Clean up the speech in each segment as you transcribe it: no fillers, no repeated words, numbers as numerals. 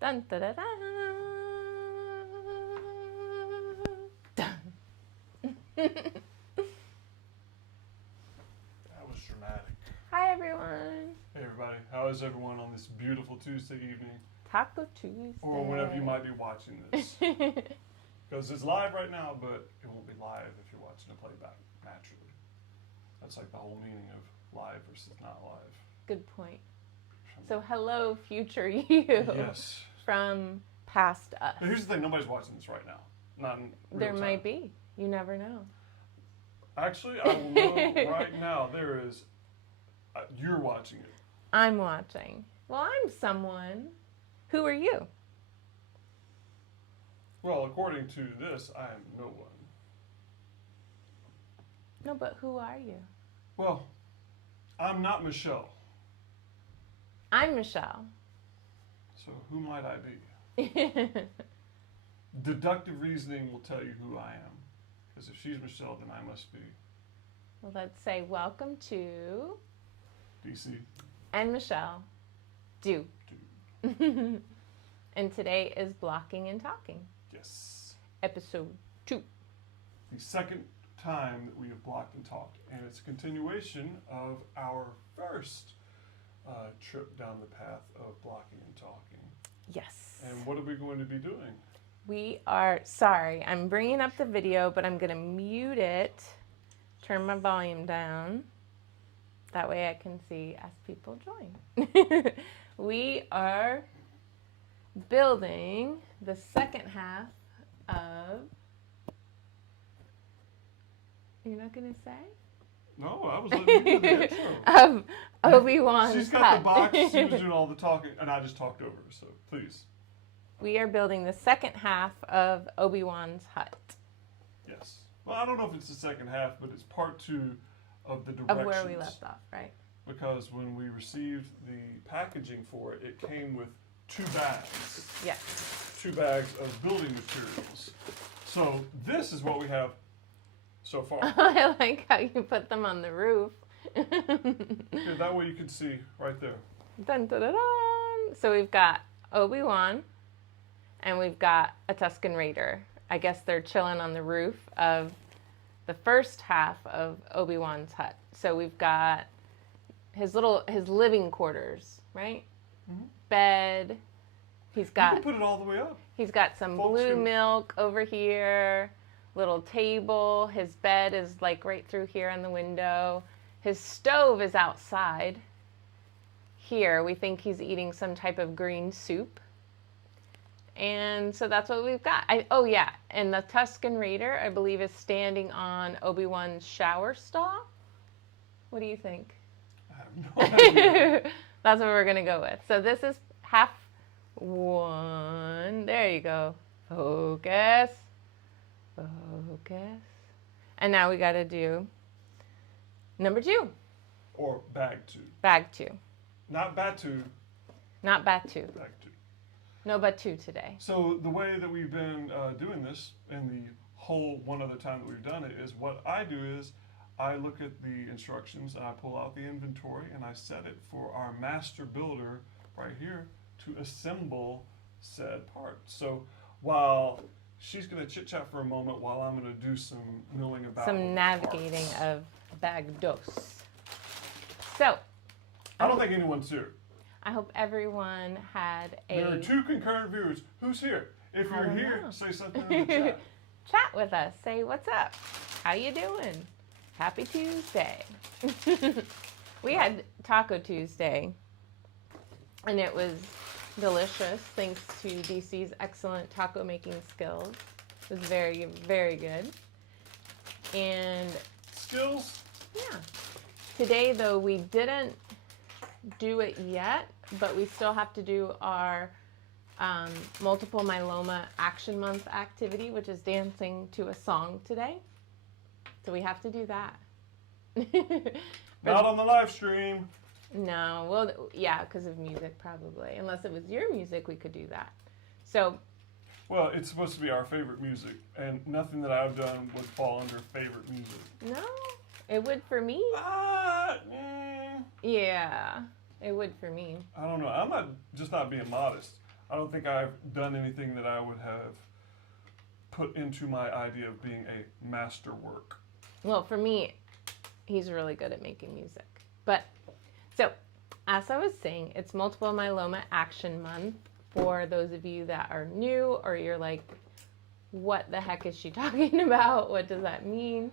Dun, da, da, da. Dun. That was dramatic. Hi, everyone. Hey everybody, how is everyone on this beautiful Tuesday evening? Taco Tuesday. Or whenever you might be watching this. Because it's live right now, but it won't be live if you're watching a playback, naturally. That's like the whole meaning of live versus not live. Good point. So, hello, future you. Yes. From past us. But here's the thing, nobody's watching this right now. Not in real There time. might be. You never know. Actually, I will know right now there is. You're watching it. I'm watching. Well, I'm someone. Who are you? Well, according to this, I am no one. No, but who are you? Well, I'm not Michelle. I'm Michelle. So who might I be? Deductive reasoning will tell you who I am. Because if she's Michelle, then I must be Well, let's say welcome to DC. and Michelle do. And today is Blocking and Talking, Yes. episode 2. The second time that we have blocked and talked. And it's a continuation of our first trip down the path of blocking and talking. Yes. And what are we going to be doing? We are, sorry, I'm bringing up the video, but I'm going to mute it, turn my volume down. That way I can see as people join. We are building the second half of, you're not going to say? No, I was letting you do the intro. Of Obi-Wan's She's got the hut. box, she was doing all the talking, and I just talked over her, so please. We are building the second half of Obi-Wan's hut. Yes. Well, I don't know if it's the second half, but it's part 2 of the directions. Of where we left off, right? Because when we received the packaging for it, it came with 2 bags. Yes. 2 bags of building materials. So this is what we have so far. I like how you put them on the roof. Okay, that way you can see right there. Dun, dun, dun, dun. So we've got Obi-Wan and we've got a Tusken Raider. I guess they're chilling on the roof of the first half of Obi-Wan's hut. So we've got his living quarters, right? Mm-hmm. Bed. You can put it all the way up. He's got some blue milk over here, little table. His bed is like right through here on the window. His stove is outside. Here, we think he's eating some type of green soup. And so that's what we've got. Oh yeah, and the Tusken Raider, I believe, is standing on Obi-Wan's shower stall. What do you think? I have no idea. That's what we're gonna go with. So this is half 1. There you go. Focus. Focus. And now we gotta do number 2. Or bag 2. Bag 2. Not Batuu. Not Batuu. Bag 2. No Batuu today. So the way that we've been doing this, and the whole one other time that we've done it, is what I do is I look at the instructions and I pull out the inventory and I set it for our master builder right here to assemble said part. So while she's going to chit chat for a moment, while I'm going to do some milling about some navigating parts. of bag dos. So I don't think anyone's here. I hope everyone had a There are 2 concurrent viewers. Who's here? If I you're don't here, know. say something in the chat. chat with us. Say what's up. How you doing? Happy Tuesday. We had Taco Tuesday, and it was delicious thanks to DC's excellent taco making skills. It was very, very good. And Skills? yeah. Today, though, we didn't do it yet, but we still have to do our Multiple Myeloma Action Month activity, which is dancing to a song today. So we have to do that. Not on the live stream. No, well, yeah, because of music probably. Unless it was your music, we could do that. So, Well, it's supposed to be our favorite music, and nothing that I've done would fall under favorite music. no, it would for me. Yeah, it would for me. I don't know. I'm not being modest. I don't think I've done anything that I would have put into my idea of being a masterwork. Well, for me, he's really good at making music. But, so, as I was saying, it's Multiple Myeloma Action Month. For those of you that are new, or you're like, what the heck is she talking about? What does that mean?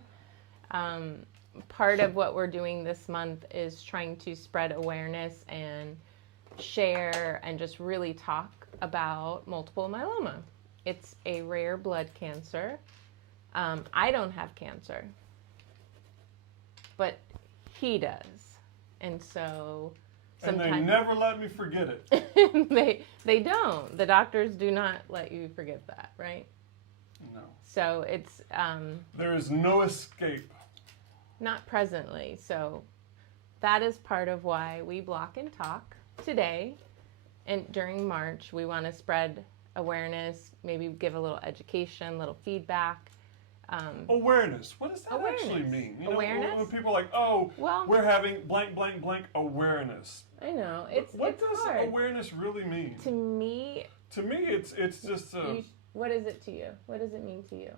Part of what we're doing this month is trying to spread awareness and share and just really talk about multiple myeloma. It's a rare blood cancer. I don't have cancer, but he does. And so sometimes... And they never let me forget it. They don't. The doctors do not let you forget that, right? No. So it's... there is no escape. Not presently. So that is part of why we block and talk today. And during March, we want to spread awareness, maybe give a little education, a little feedback. Awareness. What does that actually mean? You know, awareness? when people are like, oh, we're having blank, blank, blank awareness. I know. What does hard. awareness really mean? To me, it's just a... what is it to you? What does it mean to you?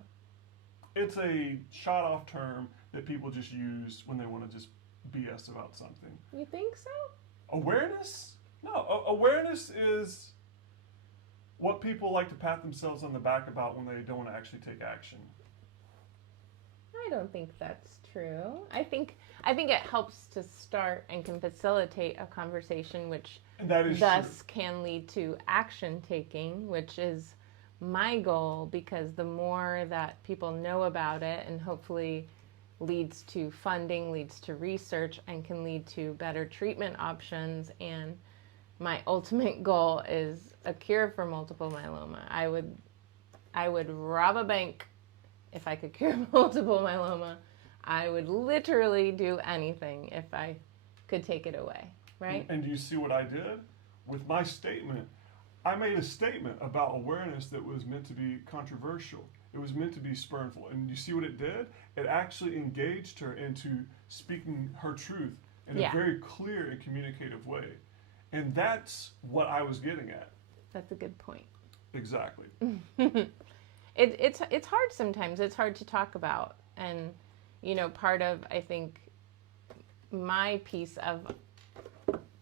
It's a shot-off term that people just use when they want to just BS about something. You think so? Awareness? No. Awareness is what people like to pat themselves on the back about when they don't want to actually take action. I don't think that's true. I think it helps to start and can facilitate a conversation, which thus can lead to action taking, which is my goal, because the more that people know about it and hopefully leads to funding, leads to research, and can lead to better treatment options. And my ultimate goal is a cure for multiple myeloma. I would rob a bank if I could cure multiple myeloma. I would literally do anything if I could take it away, right? And do you see what I did? With my statement, I made a statement about awareness that was meant to be controversial. It was meant to be spurnful. And you see what it did? It actually engaged her into speaking her truth in a very clear and communicative way. And that's what I was getting at. That's a good point. Exactly. It's hard sometimes. It's hard to talk about. And, you know, part of, I think, my piece of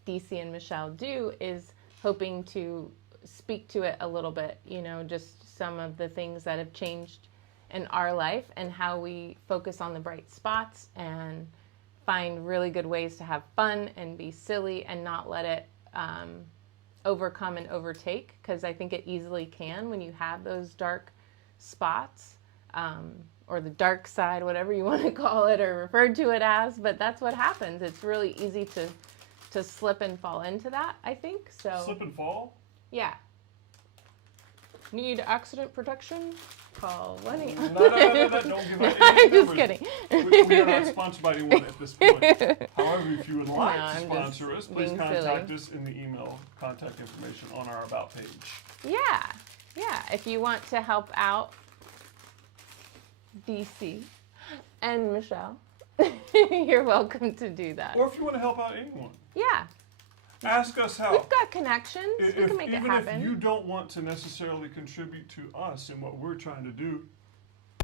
DC and Michelle do is hoping to speak to it a little bit, you know, just some of the things that have changed in our life and how we focus on the bright spots and find really good ways to have fun and be silly and not let it overcome and overtake, because I think it easily can when you have those dark spots, or the dark side, whatever you want to call it or refer to it as, but that's what happens. It's really easy to slip and fall into that, I think. So slip and fall? Yeah. Need accident protection? Call 1 No, don't give out any Just numbers. kidding. We are not sponsored by anyone at this point. However, if you would like to sponsor us, please contact us in the email contact information on our About page. Yeah. If you want to help out DC and Michelle, you're welcome to do that. Or if you want to help out anyone. Yeah. Ask us how. We've got connections. We can make it happen. Even if you don't want to necessarily contribute to us and what we're trying to do,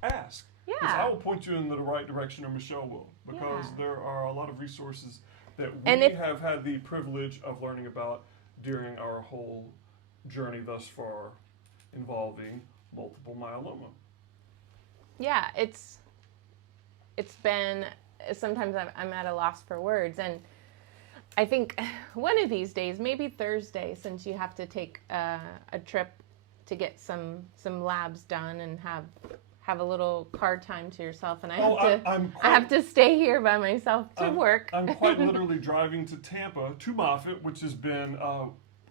ask. Yeah. Because I will point you in the right direction, or Michelle will. Because there are a lot of resources that we have had the privilege of learning about during our whole journey thus far involving multiple myeloma. Yeah, it's been, sometimes I'm at a loss for words, and I think one of these days, maybe Thursday, since you have to take a trip to get some labs done and have a little car time to yourself, and I have to stay here by myself to work. I'm quite literally driving to Tampa, to Moffitt, which has been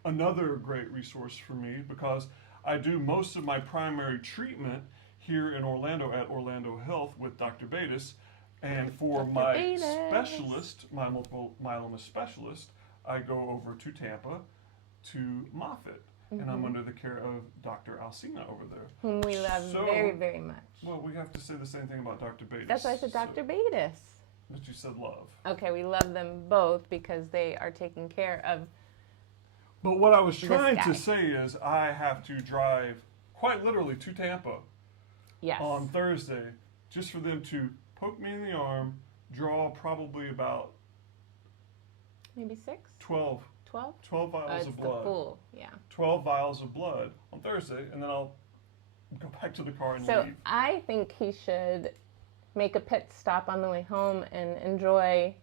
another great resource for me, because I do most of my primary treatment here in Orlando at Orlando Health with Dr. Batus. And for my specialist, my multiple myeloma specialist, I go over to Tampa to Moffitt. And I'm under the care of Dr. Alcina over there. Whom we love very, very much. Well, we have to say the same thing about Dr. Batus. That's why I said Dr. Batus. But you said love. Okay, we love them both because they are taking care of But what I was This trying guy. to say is I have to drive quite literally to Tampa Yes. on Thursday just for them to poke me in the arm, draw probably about Maybe 6? 12 12? 12 vials It's of the blood. full, yeah. 12 vials of blood on Thursday, and then I'll go back to the car and So leave. I think he should make a pit stop on the way home and enjoy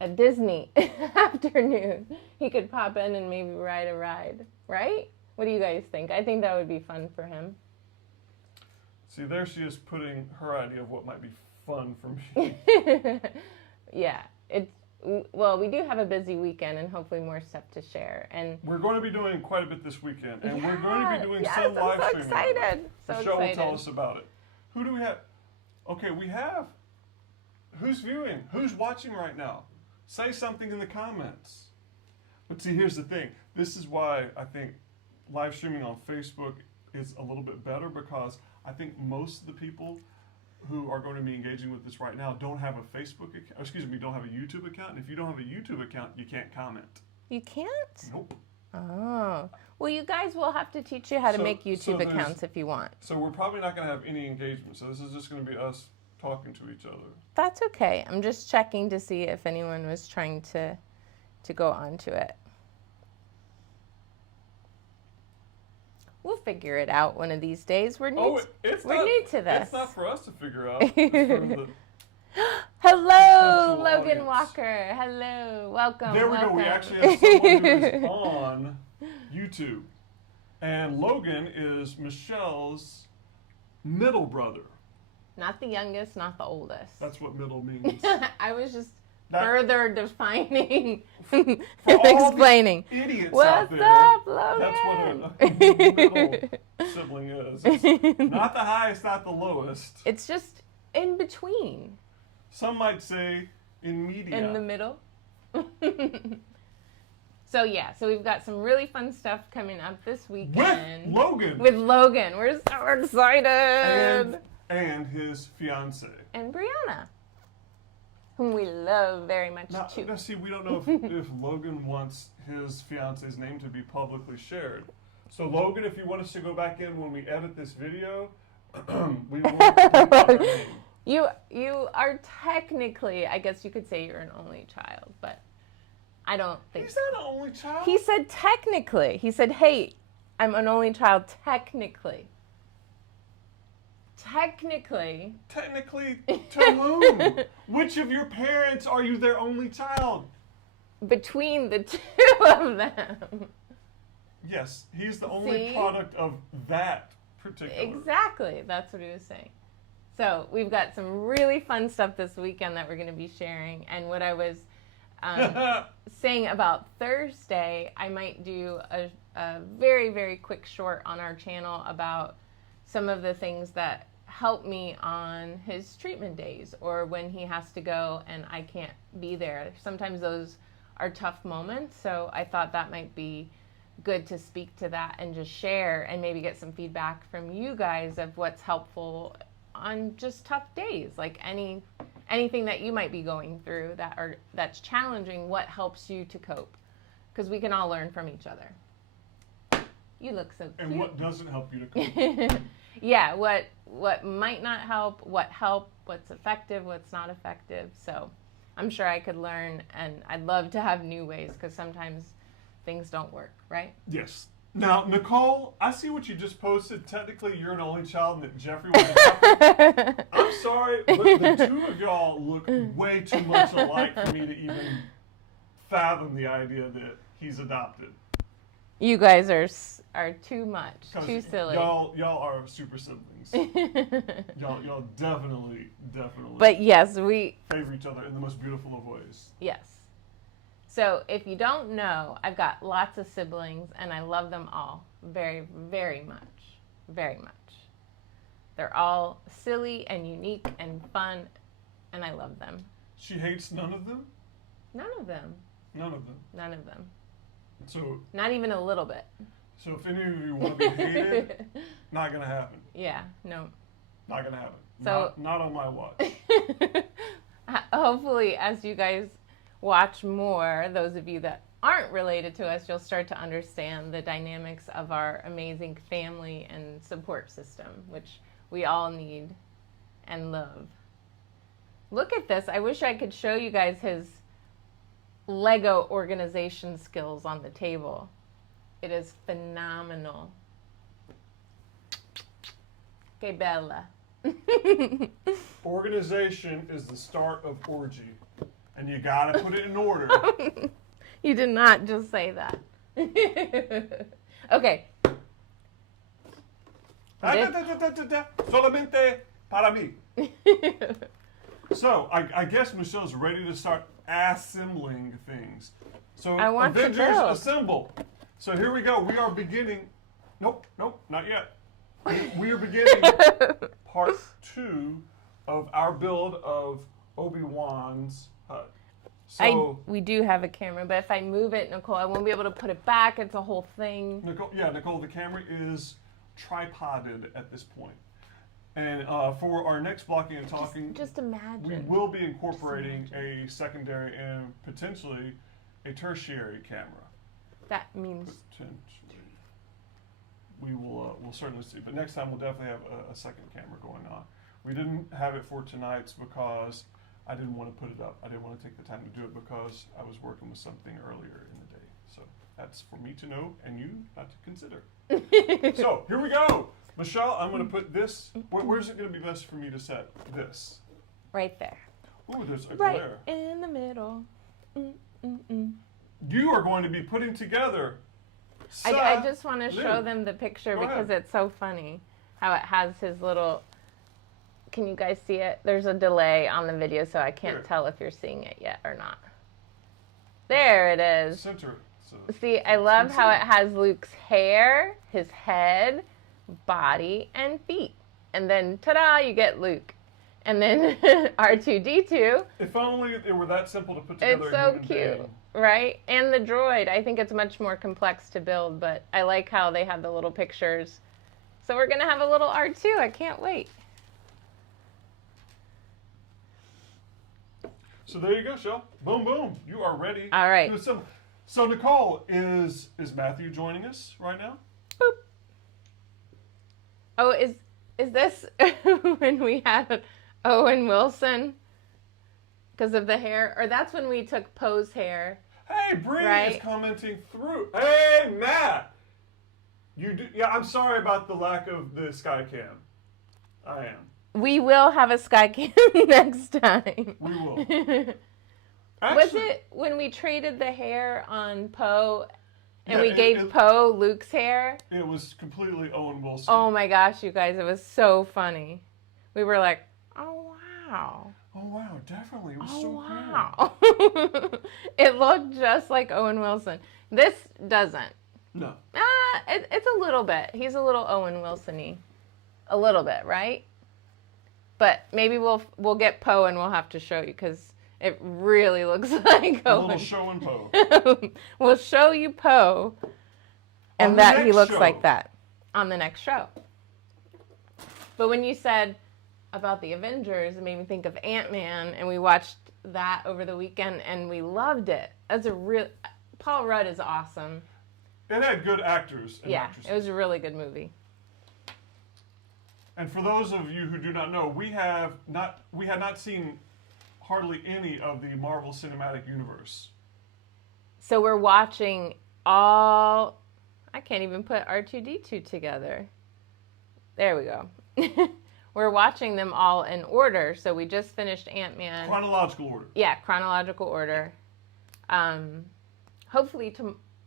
a Disney afternoon. He could pop in and maybe ride a ride, right? What do you guys think? I think that would be fun for him. See, there she is putting her idea of what might be fun for me. Yeah, well, we do have a busy weekend and hopefully more stuff to share. And We're going to be doing quite a bit this weekend, and we're going to be doing yes, some live I'm so streaming. excited. So Michelle will excited. tell us about it. Who do we have? Okay, we have. Who's viewing? Who's watching right now? Say something in the comments. But see, here's the thing. This is why I think live streaming on Facebook is a little bit better, because I think most of the people who are going to be engaging with this right now don't have a Facebook account. Excuse me, don't have a YouTube account. And if you don't have a YouTube account, you can't comment. You can't? Nope. Oh. Well, you guys will have to teach you how to So- make so YouTube there's- accounts if you want. So we're probably not going to have any engagement. So this is just going to be us talking to each other. That's okay. I'm just checking to see if anyone was trying to go onto it. We'll figure it out one of these days. We're new, It's we're not, new to this. It's not for us to figure out. It's from the, Hello, Potential Logan audience. Walker. Hello. Welcome. there we go. welcome. We actually have someone who is on YouTube. And Logan is Michelle's middle brother. Not the youngest, not the oldest. That's what middle means. I was just That- further defining, For all explaining. the idiots out What's there, up, Logan? that's what a middle sibling is. It's not the highest, not the lowest. It's just in between, Some might say in media. in the middle. So we've got some really fun stuff coming up this with weekend. Logan With Logan. We're so excited. and his fiance. And Brianna, whom we love very much Now, too. see, we don't know if Logan wants his fiance's name to be publicly shared. So, Logan, if you want us to go back in when we edit this video, we won't put her name. You are technically, I guess you could say you're an only child, but I don't think He's not an only child. He said technically. He said, hey, I'm an only child technically. Technically. Technically, to whom? Which of your parents are you their only child? Between the two of them. Yes, he's the only See? product of that particular. Exactly. That's what he was saying. So we've got some really fun stuff this weekend that we're going to be sharing. And what I was saying about Thursday, I might do a very, very quick short on our channel about some of the things that help me on his treatment days or when he has to go and I can't be there. Sometimes those are tough moments, so I thought that might be good to speak to that and just share and maybe get some feedback from you guys of what's helpful on just tough days, like anything that you might be going through that's challenging. What helps you to cope? Because we can all learn from each other. You look so cute. And what doesn't help you to cope? Yeah, what might not help, what's effective, what's not effective. So I'm sure I could learn, and I'd love to have new ways because sometimes things don't work, right? Yes. Now, Nicole, I see what you just posted. Technically, you're an only child and that Jeffrey was adopted. I'm sorry, but the two of y'all look way too much alike for me to even fathom the idea that he's adopted. You guys are too much, 'Cause too silly. Y'all are super siblings. y'all definitely But yes, we favor each other in the most beautiful of ways. yes. So if you don't know, I've got lots of siblings and I love them all very, very much. Very much. They're all silly and unique and fun and I love them. She hates none of them? None of them. None of them. None of them. So Not even a little bit. if any of you want to be hated, not gonna happen. Yeah, no. Not gonna happen. So- not on my watch. Hopefully, as you guys watch more, those of you that aren't related to us, you'll start to understand the dynamics of our amazing family and support system, which we all need and love. Look at this. I wish I could show you guys his Lego organization skills on the table. It is phenomenal. Que bella. Organization is the start of orgy, and you gotta put it in order. You did not just say that. Okay. Solamente para mí. So, I guess Michelle's ready to start assembling things. So, I want to Avengers build. assemble. So here we go. We are beginning. Nope, not yet. We are beginning part 2 of our build of Obi-Wan's hut. So, we do have a camera, but if I move it, Nicole, I won't be able to put it back. It's a whole thing. Nicole, the camera is tripoded at this point. And for our next blocking and talking, Just imagine. we will be incorporating a secondary and potentially a tertiary camera. That means Potentially. We will we'll certainly see. But next time we'll definitely have a second camera going on. We didn't have it for tonight's because I didn't want to put it up. I didn't want to take the time to do it because I was working with something earlier in the day. So that's for me to know and you not to consider. So here we go. Michelle, I'm going to put this. Where's it going to be best for me to set this? right there. Ooh, there's a Right glare. in the middle. You are going to be putting together. I just want to show Lou. them the picture Go because ahead. it's so funny how it has his little. Can you guys see it? There's a delay on the video, so I can't Here. tell if you're seeing it yet or not. There it is. Center. So See, I love how it has Luke's hair, his head, body, and feet. And then, ta-da, you get Luke. And then R2-D2. If only it were that simple to put together. It's a so human cute, being. right? And the droid. I think it's much more complex to build, but I like how they have the little pictures. So we're going to have a little R2. I can't wait. So there you go, Shell. Boom, boom. You are ready. All right. To assemble. So Nicole, is Matthew joining us right now? Boop. Oh, is this when we had Owen Wilson because of the hair? Or that's when we took Poe's hair. Hey, Bree Right. is commenting through. Hey, Matt. You do? Yeah, I'm sorry about the lack of the sky cam. I am. We will have a sky cam next time. We will. Was Actually, it when we traded the hair on Poe and Yeah, we gave Poe Luke's hair? It was completely Owen Wilson. Oh my gosh, you guys, it was so funny. We were like, oh wow. Oh, wow, definitely. It was Oh so cool. wow. It looked just like Owen Wilson. This doesn't. No. It's a little bit. He's a little Owen Wilson-y. A little bit, right? But maybe we'll get Poe and we'll have to show you because it really looks like A Owen. little show and Poe. We'll show you Poe and On the that he next looks show. like that on the next show. But when you said about the Avengers, it made me think of Ant-Man, and we watched that over the weekend and we loved it. That's a real Paul Rudd is awesome. It had good actors and Yeah, actresses. it was a really good movie. And for those of you who do not know, we had not seen hardly any of the Marvel Cinematic Universe. So we're watching all. I can't even put R2-D2 together. There we go. We're watching them all in order. So we just finished Ant-Man. Chronological order. Yeah, chronological order. Hopefully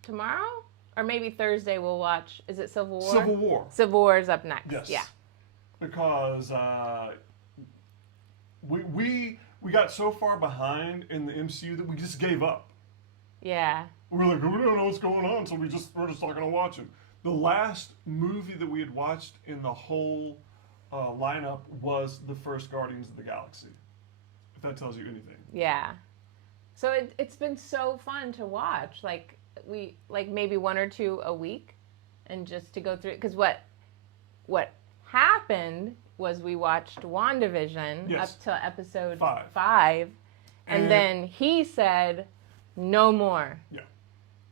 tomorrow or maybe Thursday we'll watch. Is it Civil War? Civil War. Civil War is up next. Yes. Yeah. Because we got so far behind in the MCU that we just gave up. Yeah. We were like, we don't know what's going on, so we're just not going to watch it. The last movie that we had watched in the whole lineup was the first Guardians of the Galaxy. If that tells you anything. Yeah. So it's been so fun to watch. Like maybe one or two a week, and just to go through it. Because what happened was we watched WandaVision Yes. up till episode 5. 5, and And- then he said no more. Yeah.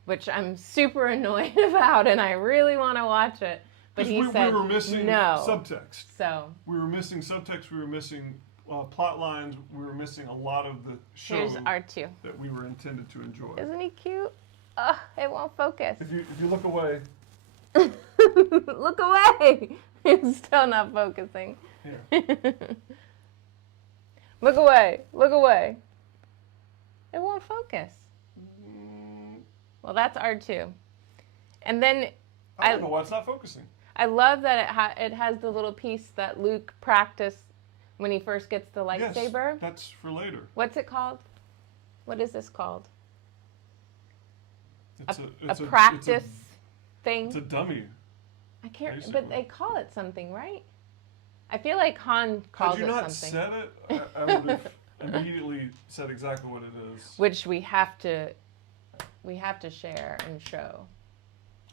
which I'm super annoyed about, and I really want to watch it. But he said we were missing no. subtext. So we were missing subtext. We were missing plot lines. We were missing a lot of the show here's R2. that we were intended to enjoy. Isn't he cute? Ugh, it won't focus. If you look away. Look away. It's still not focusing. Here. Look away. Look away. It won't focus. Well, that's R2. And then I don't know why it's not focusing. I love that it has the little piece that Luke practiced when he first gets the lightsaber. Yes, that's for later. What's it called? What is this called? It's a practice thing? It's a dummy. I can't, basically. but they call it something, right? I feel like Han calls it something. Had you not said it, I would have immediately said exactly what it is. Which we have to share and show.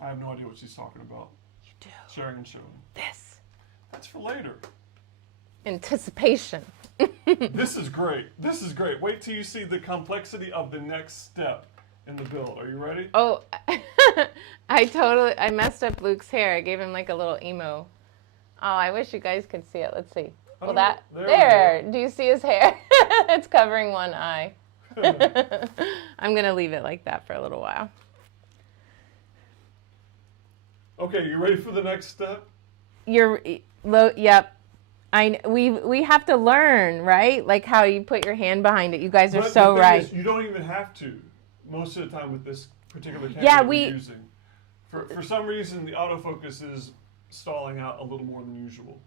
I have no idea what she's talking about. You do. Sharing and showing. This. That's for later. Anticipation. This is great. This is great. Wait till you see the complexity of the next step in the build. Are you ready? Oh, I messed up Luke's hair. I gave him like a little emo. Oh, I wish you guys could see it. Let's see. Well, there. Do you see his hair? It's covering one eye. I'm going to leave it like that for a little while. Okay, you ready for the next step? Yep. We have to learn, right? Like how you put your hand behind it. You guys are so right. You don't even have to most of the time with this particular camera that we're using. For some reason, the autofocus is stalling out a little more than usual.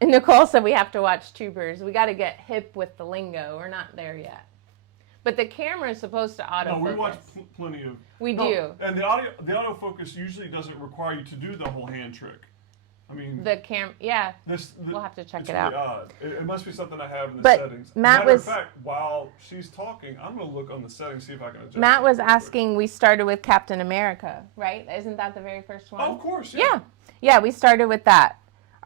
And Nicole said we have to watch Tubers. We got to get hip with the lingo. We're not there yet. But the camera is supposed to autofocus. No, we watch plenty of. We do. And the autofocus usually doesn't require you to do the whole hand trick. I mean, yeah. We'll have to check it out. It's really odd. It must be something I have in the But settings. Matt Matter of fact, while she's talking, I'm going to look on the settings, see if I can adjust. Matt was asking, we started with Captain America, right? Isn't that the very first one? Oh, of course, yeah. Yeah, we started with that.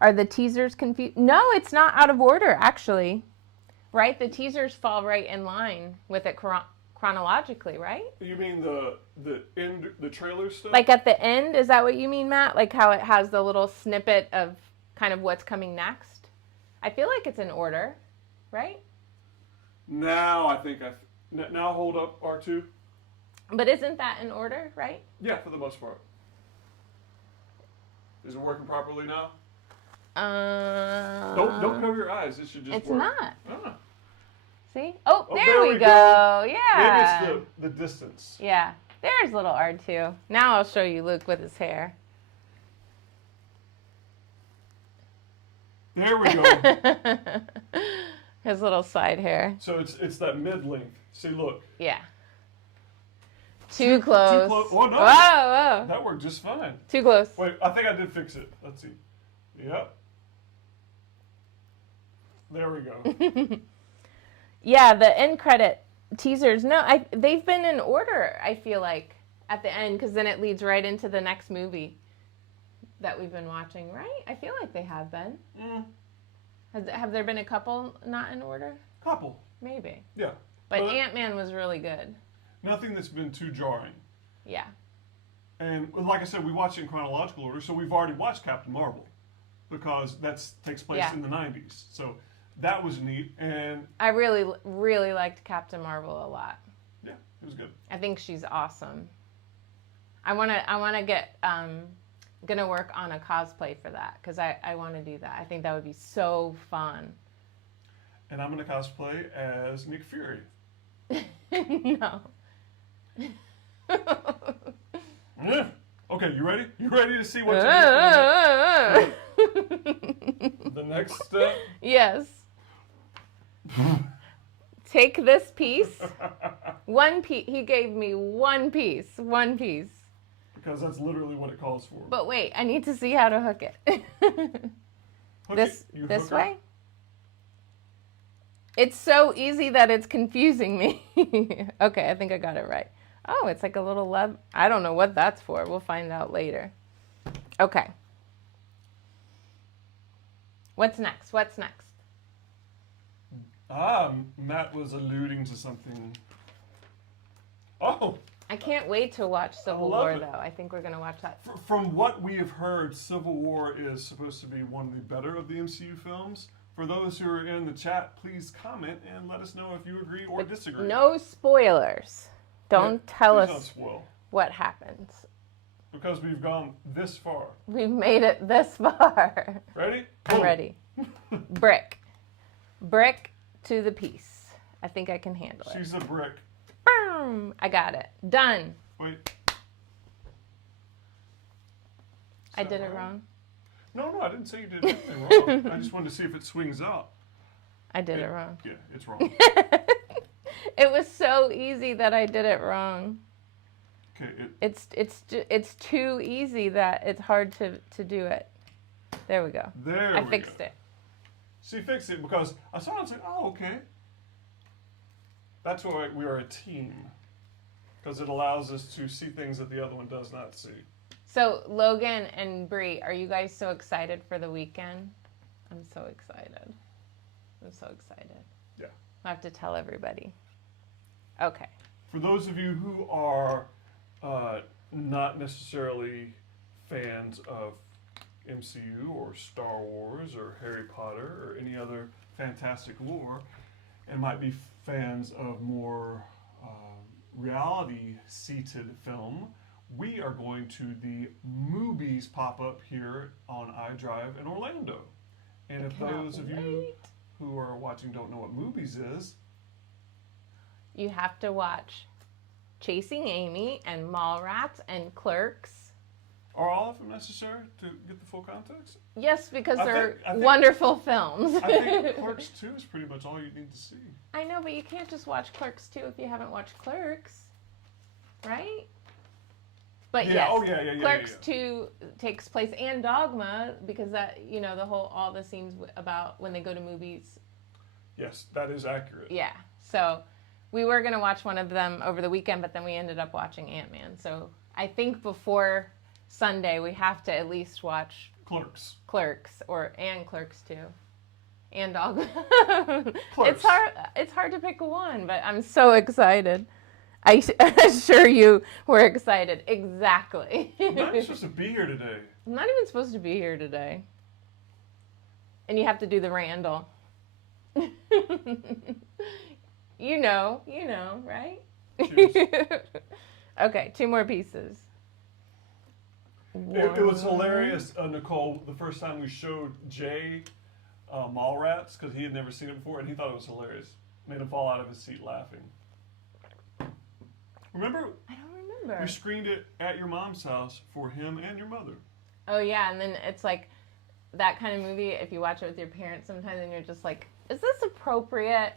Are the teasers confused? No, it's not out of order, actually. Right? The teasers fall right in line with it chronologically, right? You mean the end, the trailer stuff? Like at the end, is that what you mean, Matt? Like how it has the little snippet of kind of what's coming next? I feel like it's in order, right? Now I think now hold up R2. But isn't that in order, right? Yeah, for the most part. Is it working properly now? Don't cover your eyes. It should just it's work. Not. Ah. See? Oh, there we go. Yeah. Maybe it's the distance. Yeah. There's little R2. Now I'll show you Luke with his hair. There we go. His little side hair. So it's that mid-length. See, look. Yeah. Too close. Too close. Oh, no. Whoa. That worked just fine. Too close. Wait, I think I did fix it. Let's see. Yep. There we go. Yeah, the end credit teasers. No, they've been in order, I feel like, at the end, because then it leads right into the next movie that we've been watching, right? I feel like they have been. Have there been a couple not in order? Couple. Maybe. Yeah. But Ant-Man was really good. Nothing that's been too jarring. Yeah. And like I said, we watch it in chronological order, so we've already watched Captain Marvel because that takes place in the 90s. So that was neat. And I really, really liked Captain Marvel a lot. Yeah, it was good. I think she's awesome. I wanna get gonna work on a cosplay for that because I want to do that. I think that would be so fun. And I'm gonna cosplay as Nick Fury. No. Yeah. Okay, you ready? You ready to see what you get? The next step? Yes. Take this piece. One piece. He gave me one piece. One piece. Because that's literally what it calls for. But wait, I need to see how to hook it. This way? It's so easy that it's confusing me. Okay, I think I got it right. Oh, it's like a little lever. I don't know what that's for. We'll find out later. Okay. What's next? What's next? Matt was alluding to something. Oh, I can't wait to watch Civil War, though. I think we're going to watch that. From what we have heard, Civil War is supposed to be one of the better of the MCU films. For those who are in the chat, please comment and let us know if you agree or disagree. No spoilers. Don't tell us don't spoil. What happens. Because we've gone this far. We've made it this far. Ready? I'm ready. Brick. Brick to the piece. I think I can handle it. She's a brick. Boom! I got it. Done. Wait. I did it wrong. No, I didn't say you did anything wrong. I just wanted to see if it swings out. I did it wrong. Yeah, it's wrong. It was so easy that I did it wrong. Okay. It's too easy that it's hard to do it. There we go. I fixed it. She fixed it because I saw it and said, oh, okay. That's why we are a team. Because it allows us to see things that the other one does not see. So, Logan and Bree, are you guys so excited for the weekend? I'm so excited. Yeah. I have to tell everybody. Okay. For those of you who are not necessarily fans of MCU or Star Wars or Harry Potter or any other fantastic lore, and might be fans of more reality-seated film, we are going to the Movies pop-up here on iDrive in Orlando. And if those of you who are watching don't know what Movies is, you have to watch Chasing Amy and Mallrats and Clerks. Are all of them necessary to get the full context? Yes, because they're wonderul films. I think Clerks 2 is pretty much all you need to see. I know, but you can't just watch Clerks 2 if you haven't watched Clerks, right? But Clerks 2 takes place, and Dogma, because that, all the scenes about when they go to movies. Yes, that is accurate. Yeah, so we were going to watch one of them over the weekend, but then we ended up watching Ant-Man. So I think before Sunday we have to at least watch Clerks and Clerks 2 and Dogma. Clerks. It's hard to pick one, but I'm so excited. I assure you we're excited. Exactly. I'm not even supposed to be here today. I'm not even supposed to be here today. And you have to do the Randall. You know, right? Okay, 2 more pieces. It was hilarious, Nicole, the first time we showed Jay Mallrats, because he had never seen it before, and he thought it was hilarious. Made him fall out of his seat laughing. Remember? I don't remember. We screened it at your mom's house for him and your mother. Oh, yeah, and then it's like that kind of movie, if you watch it with your parents sometimes, and you're just like, is this appropriate?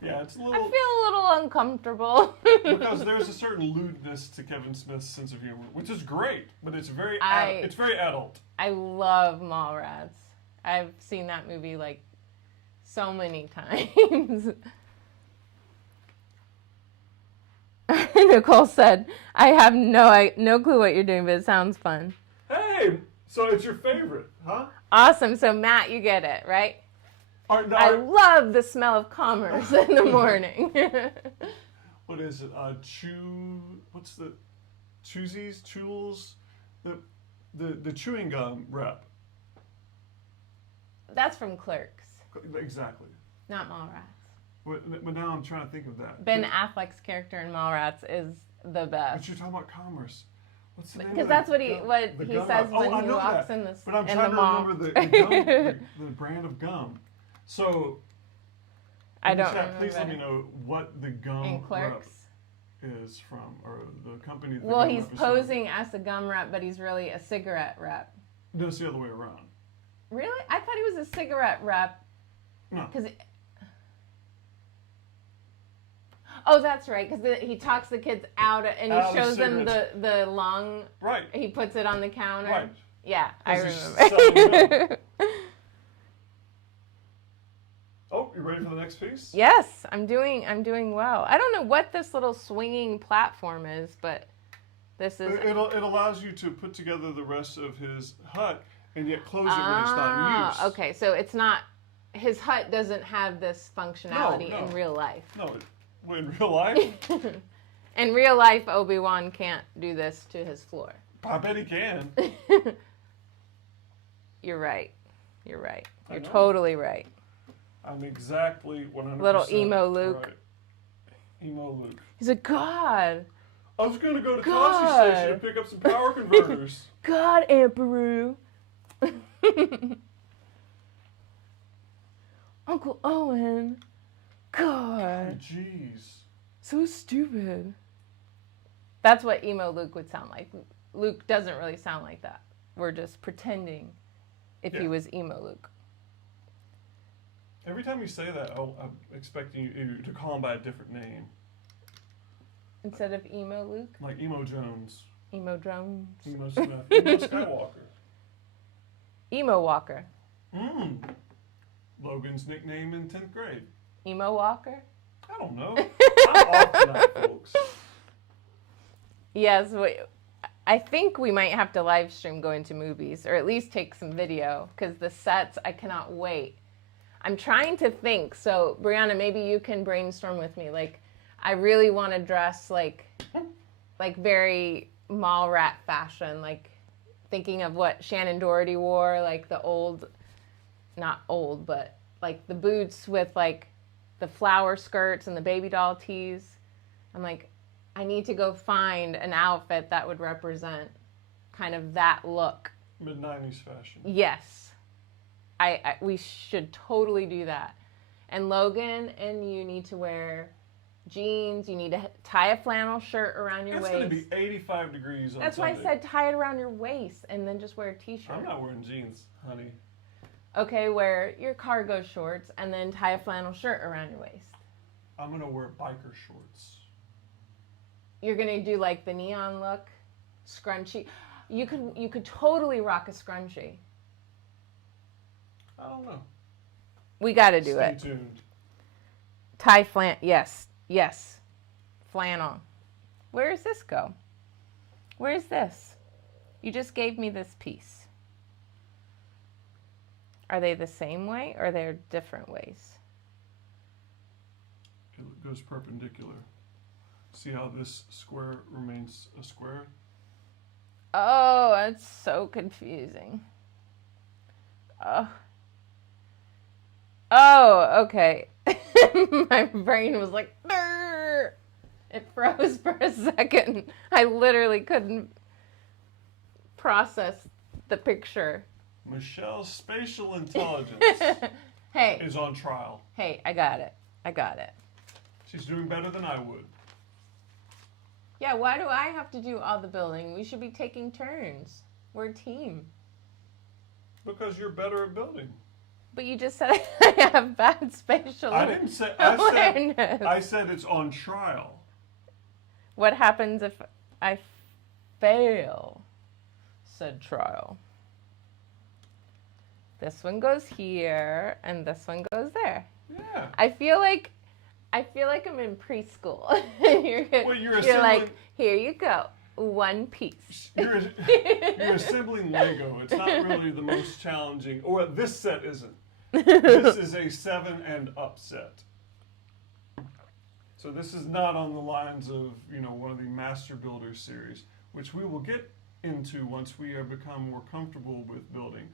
Yeah, it's a little... I feel a little uncomfortable. Because there's a certain lewdness to Kevin Smith's sense of humor, which is great, but it's very adult. I love Mallrats. I've seen that movie, like, so many times. Nicole said, I have no clue what you're doing, but it sounds fun. Hey, so it's your favorite, huh? Awesome. So, Matt, you get it, right? I love the smell of commerce in the morning. What is it? What's the Choozies? Chewels? The chewing gum rep. That's from Clerks. Exactly. Not Mallrats. But now I'm trying to think of that. Ben Affleck's character in Mallrats is the best. But you're talking about commerce. What's the name? Because that's what he says when he walks in the mall. But I'm trying to remember the brand of gum. So, I don't remember. Please let me know what the gum in Clerks is from, or the company. Well, he's posing as a gum rep, but he's really a cigarette rep. No, it's the other way around. Really? I thought he was a cigarette rep. No. Oh, that's right, because he talks the kids out, and he shows them the lung. Right. He puts it on the counter. Right. Yeah, I remember. Oh, you ready for the next piece? Yes, I'm doing well. I don't know what this little swinging platform is, but this is... It allows you to put together the rest of his hut and yet close it when it's not in use. Okay, so it's not... His hut doesn't have this functionality in real life. No, in real life? In real life, Obi-Wan can't do this to his floor. I bet he can. You're right. You're right. I You're know. totally right. I'm exactly 100%. Little emo Luke. Right. Emo Luke. He's like, God. I was going to go to God. Toshi Station and pick up some power converters. God, Emperor. Uncle Owen. God. Jeez. So stupid. That's what emo Luke would sound like. Luke doesn't really sound like that. We're just pretending if he was emo Luke. Every time you say that, I'm expecting you to call him by a different name. Instead of emo Luke? Like Emo Jones. Emo Jones. Emo Smith. Emo Skywalker. Emo Walker. Logan's nickname in 10th grade. Emo Walker? I don't know. I'm off tonight, folks. Yes, I think we might have to live stream going to movies, or at least take some video, because the sets, I cannot wait. I'm trying to think, so Brianna, maybe you can brainstorm with me. Like, I really want to dress like very mall rat fashion, like thinking of what Shannon Doherty wore, like the old, not old, but like the boots with like the flower skirts and the baby doll tees. I'm like, I need to go find an outfit that would represent kind of that look. Mid-90s fashion. Yes. We should totally do that. And Logan and you need to wear jeans. You need to tie a flannel shirt around your waist. It's going to be 85 degrees on That's Sunday. why I said tie it around your waist and then just wear a t-shirt. I'm not wearing jeans, honey. Okay, wear your cargo shorts and then tie a flannel shirt around your waist. I'm going to wear biker shorts. You're going to do like the neon look, scrunchy. You could totally rock a scrunchie. I don't know. We got to do it. Stay tuned. Tie yes. Flannel. Where does this go? Where's this? You just gave me this piece. Are they the same way or they're different ways? It goes perpendicular. See how this square remains a square? Oh, that's so confusing. Oh, okay. My brain was like, "Durr!" It froze for a second. I literally couldn't process the picture. Michelle's spatial intelligence Hey. is on trial. Hey, I got it. She's doing better than I would. Yeah, why do I have to do all the building? We should be taking turns. We're a team. Because you're better at building. But you just said I have bad spatial I didn't say. awareness. I said it's on trial. What happens if I fail? Said trial. This one goes here, and this one goes there. Yeah. I feel like I'm in preschool. you're like, here you go, one piece. You're assembling Lego. It's not really the most challenging. Or this set isn't. This is a 7 and up set. So this is not on the lines of, one of the Master Builders series, which we will get into once we have become more comfortable with building.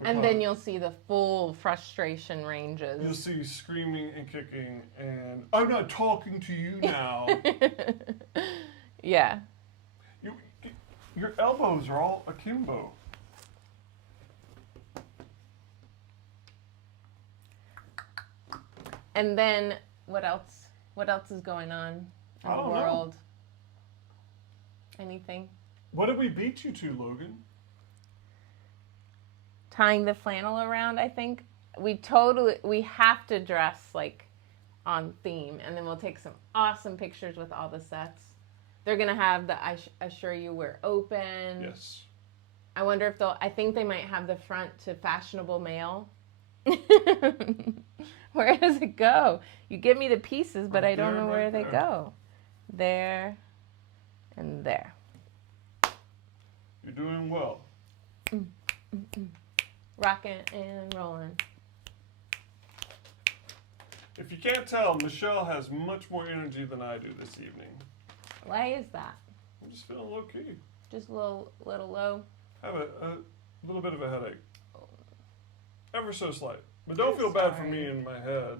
And then you'll see the full frustration ranges. You'll see screaming and kicking and, I'm not talking to you now. Yeah. Your elbows are all akimbo. And then what else? What else is going on in the world? Anything? What did we beat you to, Logan? Tying the flannel around, I think. We have to dress like on theme, and then we'll take some awesome pictures with all the sets. They're going to have the I assure you we're open. Yes. I wonder if I think they might have the front to fashionable male. Where does it go? You give me the pieces, but I don't know where they go. There and there. You're doing well. Rocking and rolling. If you can't tell, Michelle has much more energy than I do this evening. Why is that? I'm just feeling low key. Just a little low. I have a little bit of a headache. Ever so slight. But don't feel bad for me in my head.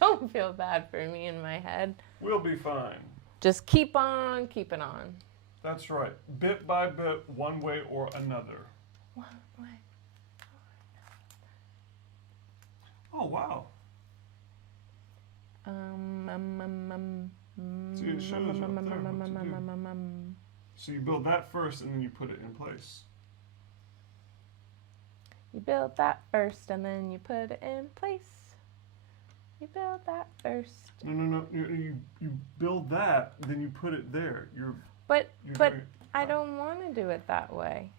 Don't feel bad for me in my head. We'll be fine. Just keep on keeping on. That's right. Bit by bit, one way or another. One way. Oh, wow. See, it shows up there what to do. So you build that first and then you put it in place. You build that first and then you put it in place. You build that first. No. You build that, then you put it there. But I don't want to do it that way.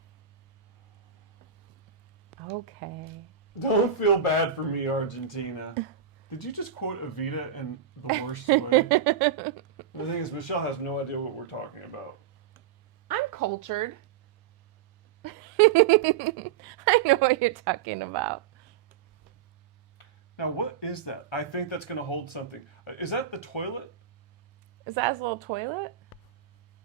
Okay. Don't feel bad for me, Argentina. Did you just quote Evita in the worst way? The thing is, Michelle has no idea what we're talking about. I'm cultured. I know what you're talking about. Now, what is that? I think that's going to hold something. Is that the toilet? Is that his little toilet?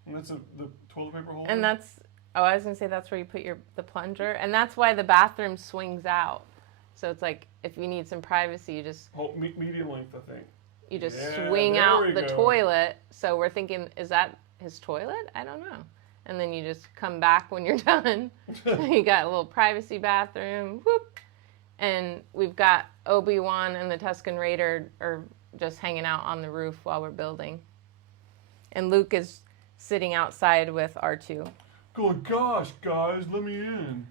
And that's the toilet paper holder? And that's, I was going to say that's where you put the plunger. And that's why the bathroom swings out. So it's like, if you need some privacy, you just... medium length, I think. You just swing out the toilet. So we're thinking, is that his toilet? I don't know. And then you just come back when you're done. You got a little privacy bathroom. Whoop. And we've got Obi-Wan and the Tusken Raider are just hanging out on the roof while we're building. And Luke is sitting outside with R2. Going, gosh, guys, let me in.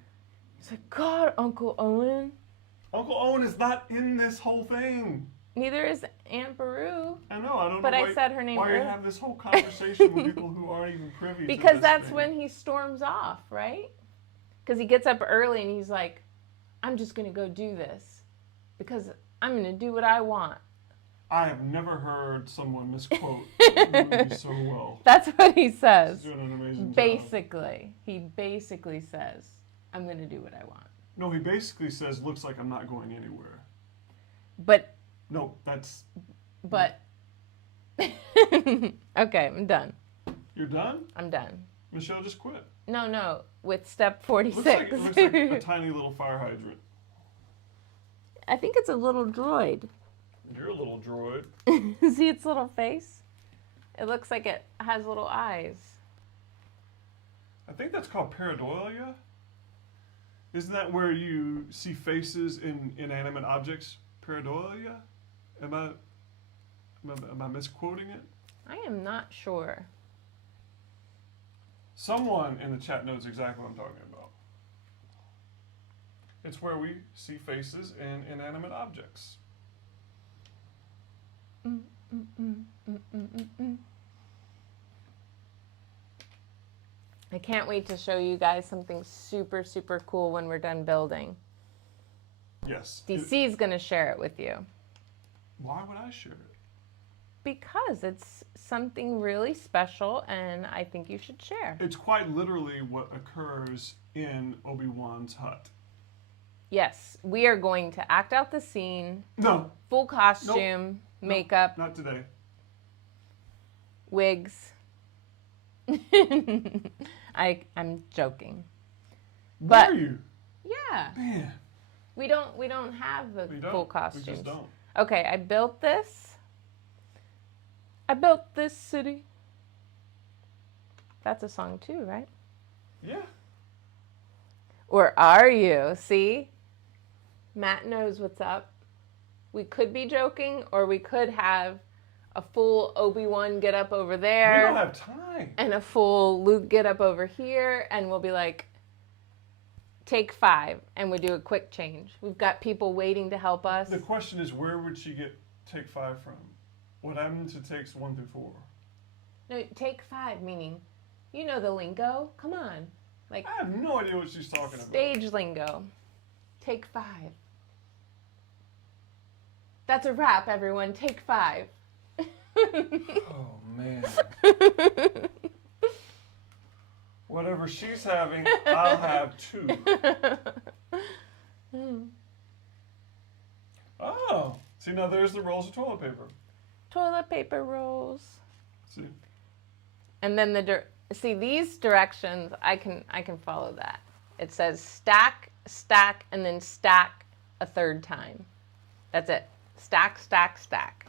He's like, God, Uncle Owen. Uncle Owen is not in this whole thing. Neither is Aunt Beru. I know, I don't know but I said her name why earlier. you have this whole conversation with people who aren't even privy to Because that's thing. when he storms off, right? Because he gets up early and he's like, I'm just going to go do this. Because I'm going to do what I want. I have never heard someone misquote the movie so well. That's what he says. He's doing an amazing job. He basically says, I'm going to do what I want. No, he basically says, looks like I'm not going anywhere. But... No, that's... But... Okay, I'm done. You're done? I'm done. Michelle just quit. No, with step 46. It looks like a tiny little fire hydrant. I think it's a little droid. You're a little droid. See its little face? It looks like it has little eyes. I think that's called pareidolia. Isn't that where you see faces in inanimate objects? Pareidolia? Am I misquoting it? I am not sure. Someone in the chat knows exactly what I'm talking about. It's where we see faces in inanimate objects. I can't wait to show you guys something super, super cool when we're done building. Yes. DC's going to share it with you. Why would I share it? Because it's something really special and I think you should share. It's quite literally what occurs in Obi-Wan's hut. Yes, we are going to act out the scene. No. Full costume, nope. makeup. Not today. Wigs. I'm joking. But, are you? Yeah. Man. We don't have the full costumes. We just don't. Okay, I built this. I built this city. That's a song too, right? Yeah. Or are you? See? Matt knows what's up. We could be joking, or we could have a full Obi-Wan get up over there. We don't have time. And a full Luke get up over here, and we'll be like, take 5, and we do a quick change. We've got people waiting to help us. The question is, where would she get take 5 from? What happened to takes 1 through 4? No, take 5, meaning, you know the lingo. Come on. Like, I have no idea what she's talking about. Stage lingo. Take 5. That's a wrap, everyone. Take 5. Oh, man. Whatever she's having, I'll have 2. Oh. See, now there's the rolls of toilet paper. Toilet paper rolls. See? And then see these directions, I can follow that. It says stack, stack, and then stack a third time. That's it. Stack, stack, stack.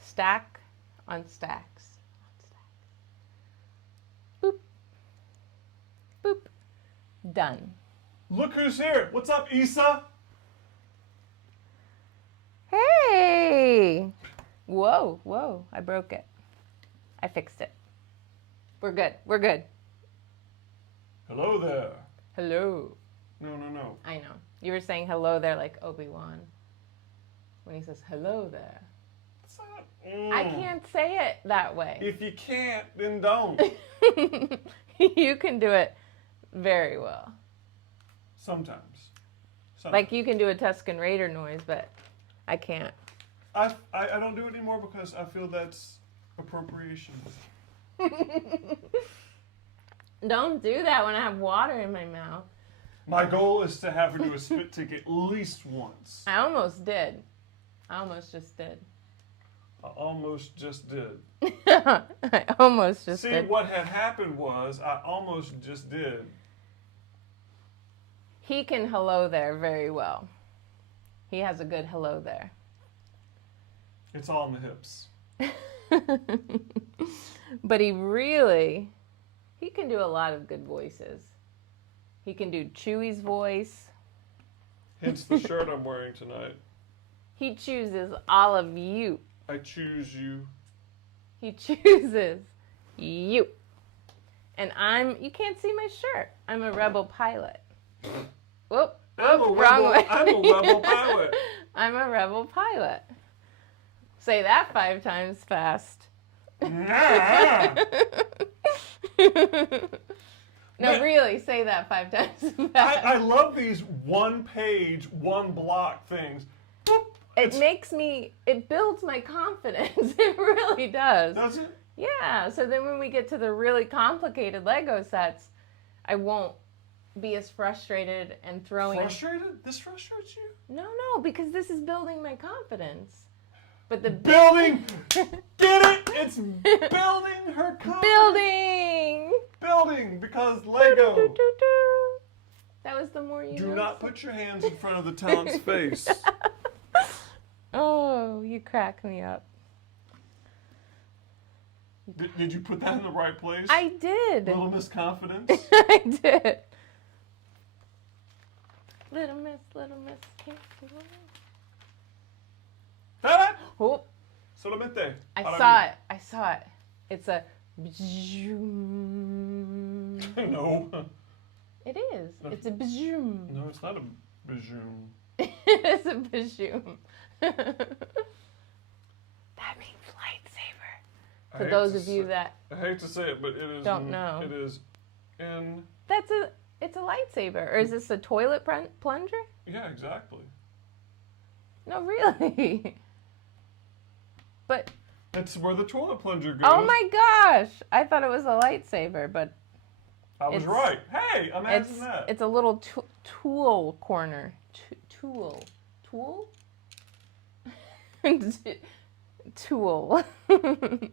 Stack on stacks. Boop. Boop. Done. Look who's here. What's up, Issa? Hey! Whoa, whoa. I broke it. I fixed it. We're good. We're good. Hello there. Hello. No. I know. You were saying hello there like Obi-Wan. When he says hello there. It's not, I can't say it that way. If you can't, then don't. You can do it very well. Sometimes. Like you can do a Tuscan Raider noise, but I can't. I don't do it anymore because I feel that's appropriation. Don't do that when I have water in my mouth. My goal is to have her do a spit take at least once. I almost did. I almost just did. I almost just did. I almost just See, did. what had happened was I almost just did. He can hello there very well. He has a good hello there. It's all in the hips. But he can do a lot of good voices. He can do Chewy's voice. Hence the shirt I'm wearing tonight. He chooses all of you. I choose you. He chooses you. And you can't see my shirt. I'm a rebel pilot. Whoop. Wrong way. I'm a rebel pilot. I'm a rebel pilot. Say that 5 times fast. Nah. No, really, say that 5 times fast. I love these 1 page, 1 block things. Boop. It builds my confidence. It really does. Does it? Yeah, so then when we get to the really complicated Lego sets, I won't be as frustrated and throwing... Frustrated? This frustrates you? No, because this is building my confidence. But the Building! Get it? It's building her confidence. Building, because Lego. That was the more you know. Do not put your hands in front of the talent's face. Oh, you crack me up. Did you put that in the right place? I did. Little Miss Confidence? I did. Little Miss, can't you wait? Ta-da! Oh, Solamente. I saw it. It's a... No. It is. It's a bazoom. No, it's not a bajoom. It's a bazoom. That means lightsaber. For those of you that I hate to say it, but it is... don't know. It is in... It's a lightsaber. Or is this a toilet plunger? Yeah, exactly. No, really. But... That's where the toilet plunger goes. Oh my gosh! I thought it was a lightsaber, but... I was right. Hey, imagine that. It's a little tool corner. Tool? Tool.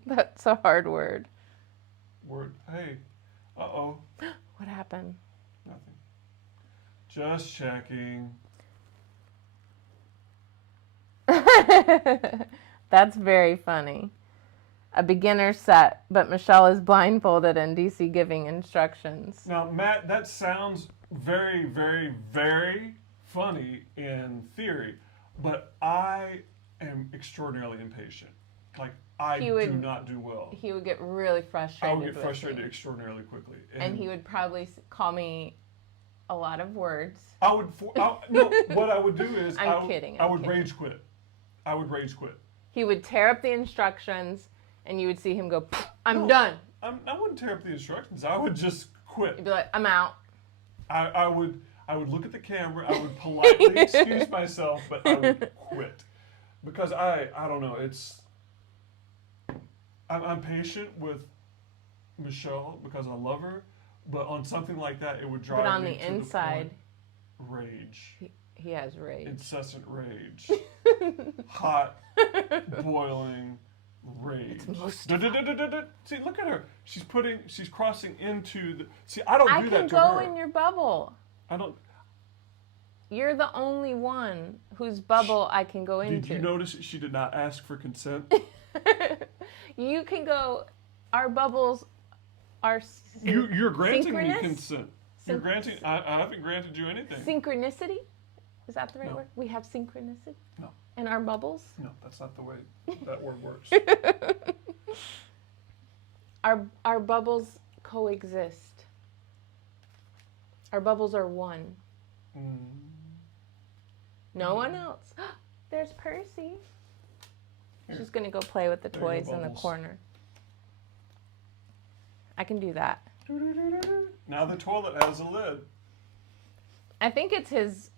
That's a hard word. Hey. Uh-oh. What happened? Nothing. Just checking. That's very funny. A beginner set, but Michelle is blindfolded and DC giving instructions. Now, Matt, that sounds very, very, very funny in theory, but I am extraordinarily impatient. Like, I do not do well. He would get really frustrated. I would get frustrated extraordinarily quickly. And he would probably call me a lot of words. No, what I would do is I would rage quit. I would rage quit. He would tear up the instructions, and you would see him go, I'm done. I wouldn't tear up the instructions. I would just quit. You'd be like, I'm out. I would look at the camera. I would politely excuse myself, but I would quit. Because I don't know, I'm patient with Michelle because I love her, but on something like that, it would drive me to But on the inside, rage. He has rage. Incessant rage. Hot, boiling rage. It's most See, look at her. She's crossing into the. See, I don't do that to her. I can go in your bubble. I don't. You're the only one whose bubble I can go into. Did you notice she did not ask for consent? You can go. Our bubbles are. You're granting me synchronous? consent. You're granting. I haven't granted you anything. Synchronicity? Is that the right No. word? We have synchronicity? No. In our bubbles? No, that's not the way that word works. Our bubbles coexist. Our bubbles are one. Mm. No one else. There's Percy. Here. She's going to go play with the There you go, toys in the Bubbles. corner. I can do that. Now the toilet has a lid. I think it's his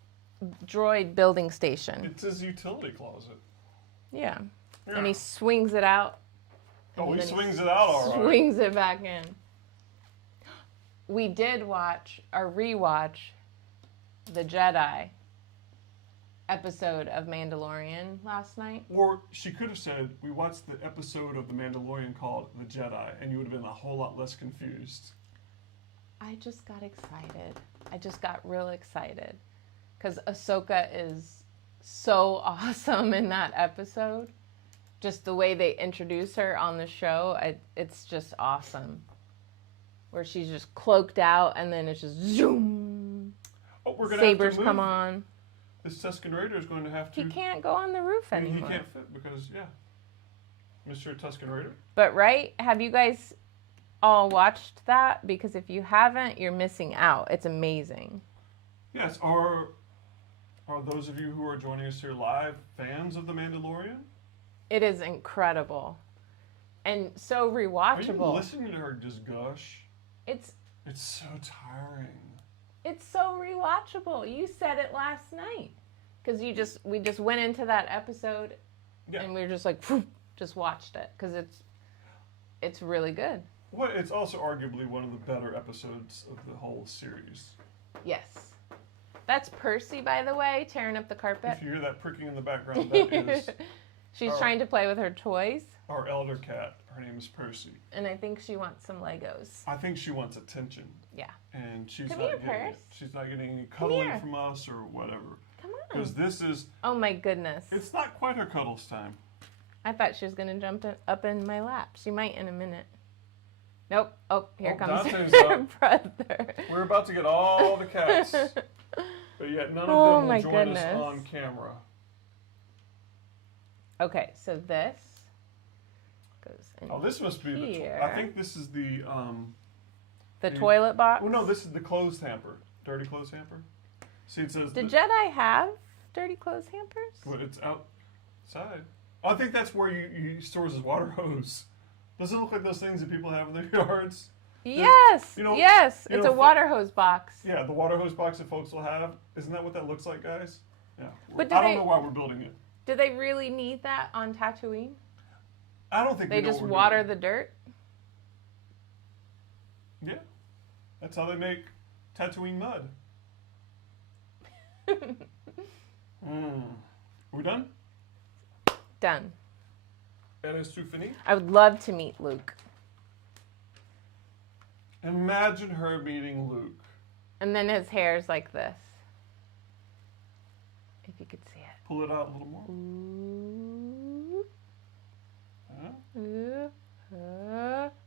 droid building station. It's his utility closet. Yeah. Yeah. And he swings it out. Oh, and he then swings it out all right. Swings it back in. We did watch or rewatch the Jedi episode of Mandalorian last night. Or she could have said, we watched the episode of The Mandalorian called The Jedi, and you would have been a whole lot less confused. I just got excited. I just got real excited. Because Ahsoka is so awesome in that episode. Just the way they introduce her on the show, it's just awesome. Where she's just cloaked out, and then it's just zoom. Oh, we're gonna Sabers have to move. come on. This Tusken Raider is going to have to. He can't go on the roof I mean, anymore. he can't fit because, yeah. Mr. Tusken Raider. But right, have you guys all watched that? Because if you haven't, you're missing out. It's amazing. Yes. Are those of you who are joining us here live fans of The Mandalorian? It is incredible. And so Are you rewatchable. listening to her just gush? It's It's so tiring. It's so rewatchable. You said it last night. Because we just went into that episode Yeah. and we were just like, whew, just watched it. Because it's really good. Well, it's also arguably one of the better episodes of the whole series. Yes. That's Percy, by the way, tearing up the carpet. If you hear that pricking in the background, that is She's Oh. trying to play with her toys. our elder cat. Her name is Percy. And I think she wants some Legos. I think she wants attention. Yeah. And she's Come not here, getting it. Purse. She's not getting any cuddling here. from us or whatever. Come on. Because this is, Oh my goodness. it's not quite her cuddles time. I thought she was going to jump up in my lap. She might in a minute. Nope. Oh, here Oh, comes Dante's her up. brother. We're about to get all the cats, but yet none of Oh, them my will join goodness. us on camera. Okay, so this goes in Oh, this must be here. I think this is the, the toilet box. oh no, this is the clothes hamper. Dirty clothes hamper. See, it says, Did Jedi have dirty clothes hampers? but it's outside. Oh, I think that's where he stores his water hose. Does it look like those things that people have in their yards? Yes. You know- yes. you It's know, a water hose box. Yeah, the water hose box that folks will have. Isn't that what that looks like, guys? Yeah. But do I don't they- know why we're building it. Do they really need that on Tatooine? I don't think They we know just what we're water doing. the dirt? Yeah. That's how they make Tatooine mud. We done? Done. That is tout fini. I would love to meet Luke. Imagine her meeting Luke. And then his hair's like this. If you could see it. Pull it out a little more. Ooh. Huh? Ooh.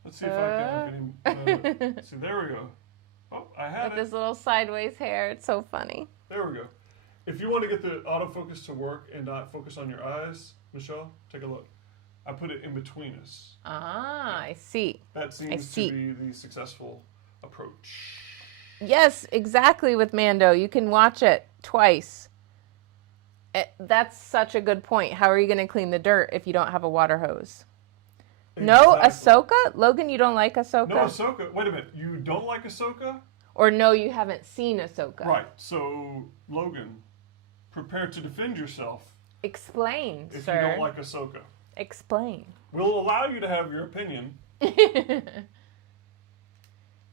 Let's see if I can. See, there we go. Oh, I had With it. this little sideways hair. It's so funny. There we go. If you want to get the autofocus to work and not focus on your eyes, Michelle, take a look. I put it in between us. Ah, I see. That seems see. to be the successful approach. Yes, exactly with Mando. You can watch it twice. That's such a good point. How are you going to clean the dirt if you don't have a water hose? No, Exactly. Ahsoka? Logan, you don't like Ahsoka? No, Ahsoka. Wait a minute. You don't like Ahsoka? Or no, you haven't seen Ahsoka? Right. So, Logan, prepare to defend yourself Explain, if sir. you don't like Ahsoka. Explain. We'll allow you to have your opinion, but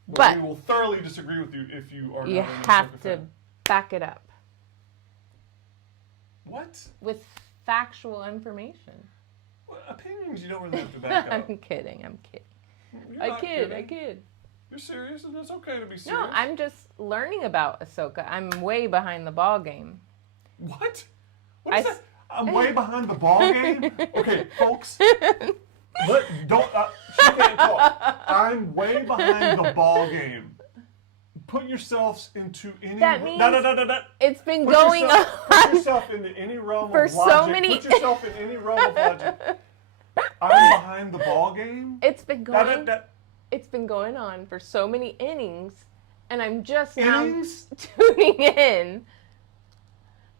But we will thoroughly disagree with you if you are you not an have Ahsoka to fan. back it up What? with factual information. Well, opinions you don't really have to back up. I'm kidding. You're I not kid. kidding. You're serious, and it's okay to be serious. No, I'm just learning about Ahsoka. I'm way behind the ball game. What? What is that? I'm way behind the ball game? Okay, folks. She can't talk. I'm way behind the ball game. Put yourselves into any... That means No. It's been going on. Put yourself into any realm For of logic. so many... Put yourself in any realm of logic. I'm behind the ball game? It's been going... It's been going on for so many innings, and I'm just now tuning in.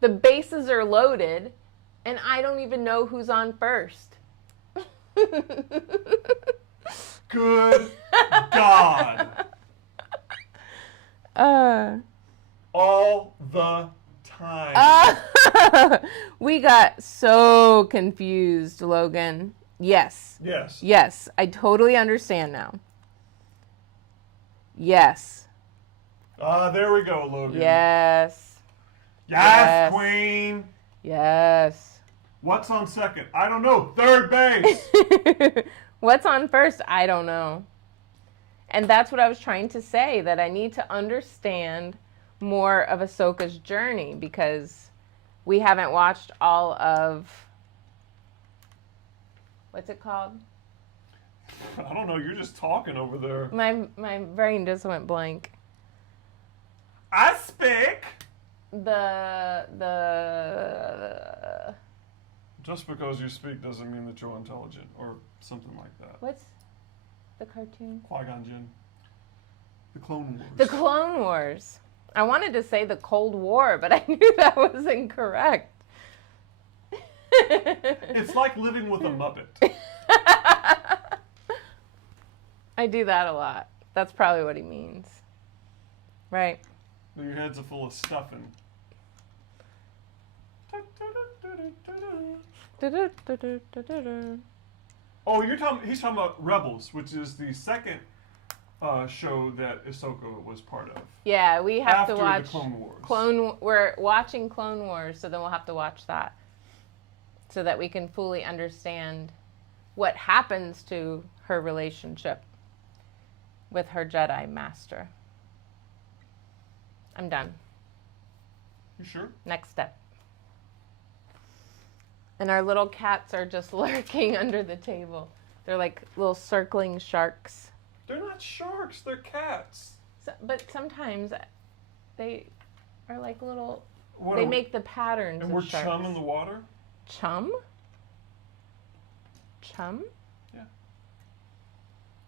The bases are loaded, and I don't even know who's on first. Good God. All the time. We got so confused, Logan. Yes. Yes, I totally understand now. Yes. There we go, Logan. Yes. Yes, Queen. Yes. What's on second? I don't know. Third base. What's on first? I don't know. And that's what I was trying to say, that I need to understand more of Ahsoka's journey, because we haven't watched all of... What's it called? I don't know. You're just talking over there. My brain just went blank. I speak. Just because you speak doesn't mean that you're intelligent or something like that. What's the cartoon? Qui-Gon Jinn. The Clone Wars. The Clone Wars. I wanted to say the Cold War, but I knew that was incorrect. It's like living with a Muppet. I do that a lot. That's probably what he means. Right. Your heads are full of stuffing. Oh, he's talking about Rebels, which is the second show that Ahsoka was part of. Yeah, we have after to watch the Clone Wars. We're watching Clone Wars, so then we'll have to watch that so that we can fully understand what happens to her relationship with her Jedi Master. I'm done. You sure? Next step. And our little cats are just lurking under the table. They're like little circling sharks. They're not sharks, they're cats. But sometimes they are like little... What they make the patterns and of we're sharks. chum in the water? Chum? Chum? Yeah.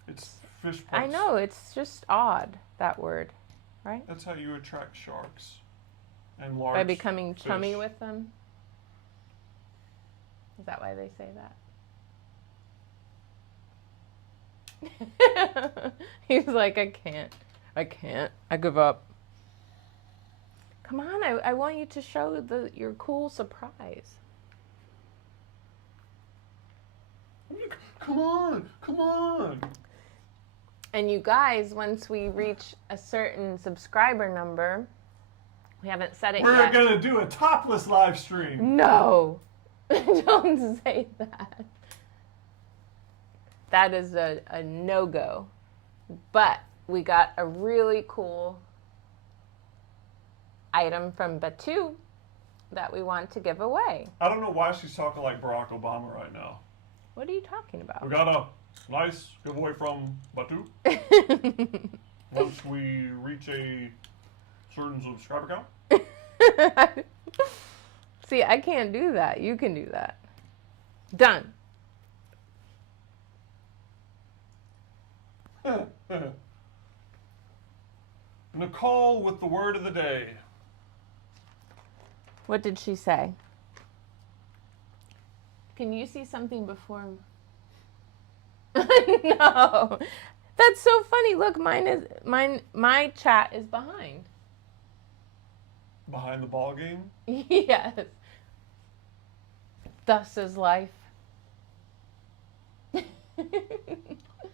It's fish parts. I know, it's just odd, that word, right? That's how you attract sharks and large By becoming fish. chummy with them? Is that why they say that? He's like, I can't, I give up. Come on, I want you to show your cool surprise. Come on. And you guys, once we reach a certain subscriber number, we haven't said it yet. We're going to do a topless live stream. No, don't say that. That is a no-go. But we got a really cool item from Batuu that we want to give away. I don't know why she's talking like Barack Obama right now. What are you talking about? We got a nice giveaway from Batuu. Once we reach a certain subscriber count. See, I can't do that. You can do that. Done. Nicole with the word of the day. What did she say? Can you see something before? No. That's so funny. Look, my chat is behind. Behind the ball game? Yes. Thus is life.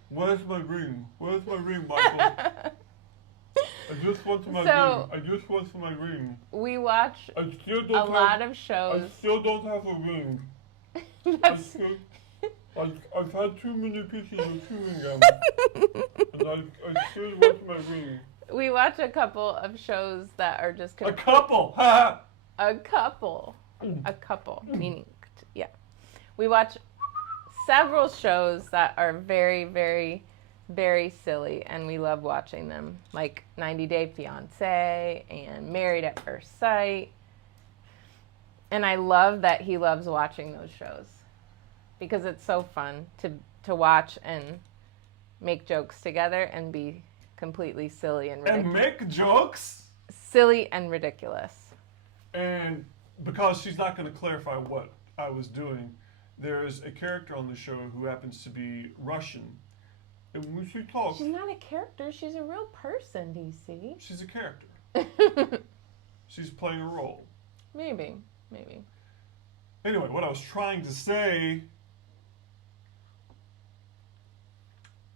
Where's my ring? Where's my ring, Michael? I just want my ring. I just want my ring. We watch I still don't a lot of shows. I still don't have a ring. I've had too many pieces of chewing gum, and I still want my wing. We watch a couple of shows that are just A couple! Ha! a couple, meaning, yeah. We watch several shows that are very, very, very silly, and we love watching them, like 90 Day Fiancé and Married at First Sight. And I love that he loves watching those shows because it's so fun to watch and make jokes together and be completely silly and ridiculous. And make jokes? Silly and ridiculous. And because she's not going to clarify what I was doing, there is a character on the show who happens to be Russian. And when she talks... She's not a character. She's a real person, DC. She's a character. She's playing a role. Maybe. Anyway, what I was trying to say...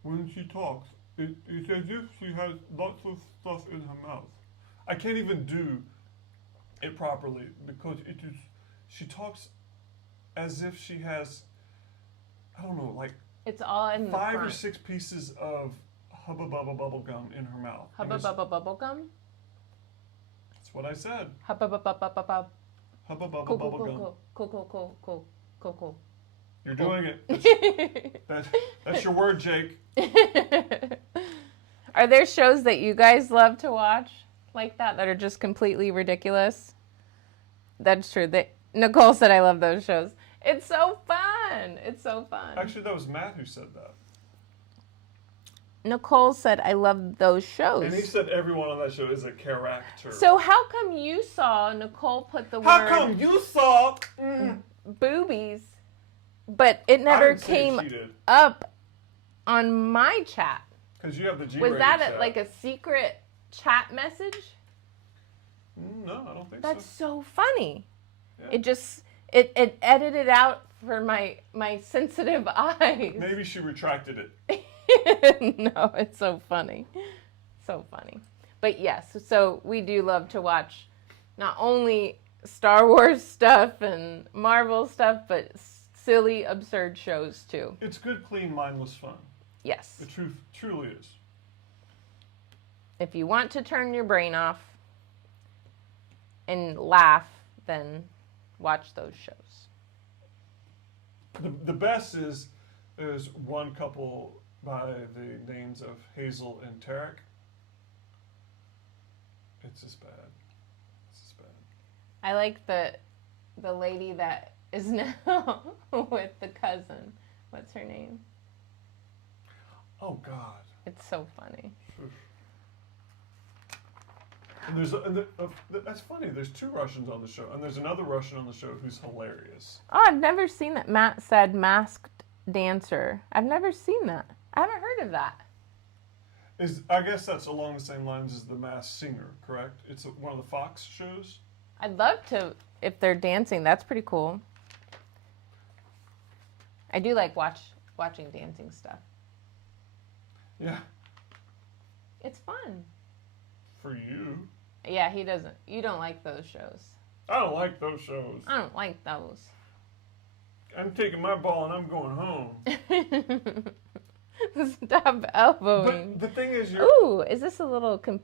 When she talks, it's as if she has lots of stuff in her mouth. I can't even do it properly because she talks as if she has, I don't know, like it's all in 5 the or 6 pieces of Hubba Bubba bubble gum in her mouth. Hubba Bubba bubble gum? That's what I said. Hubba Bubba Bubba. Hubba Bubba bubble gum. Cool. You're doing it. That's your word, Jake. Are there shows that you guys love to watch like that are just completely ridiculous? That's true. Nicole said I love those shows. It's so fun. Actually, that was Matt who said that. Nicole said I love those shows. And he said everyone on that show is a character. So how come you saw Nicole put the How word... come you saw... boobies, but it never came up on my chat? Because you have the G-rated Was that chat. like a secret chat message? No, I don't think That's so. so funny. Yeah. It edited out for my sensitive eyes. Maybe she retracted it. No, it's so funny. But yes, so we do love to watch not only Star Wars stuff and Marvel stuff, but silly, absurd shows too. It's good, clean, mindless fun. Yes. The truth truly is. If you want to turn your brain off and laugh, then watch those shows. The best is there's one couple by the names of Hazel and Tarek. It's just bad. I like the lady that is now with the cousin. What's her name? Oh God. It's so funny. And that's funny. There's 2 Russians on the show, and there's another Russian on the show who's hilarious. Oh, I've never seen that. Matt said masked dancer. I've never seen that. I haven't heard of that. I guess that's along the same lines as The Masked Singer, correct? It's one of the Fox shows. I'd love to, if they're dancing. That's pretty cool. I do like watching dancing stuff. Yeah. It's fun. For you. Yeah, he doesn't. You don't like those shows. I don't like those shows. I don't like those. I'm taking my ball and I'm going home. Stop elbowing. But the thing is, Ooh, is this a little a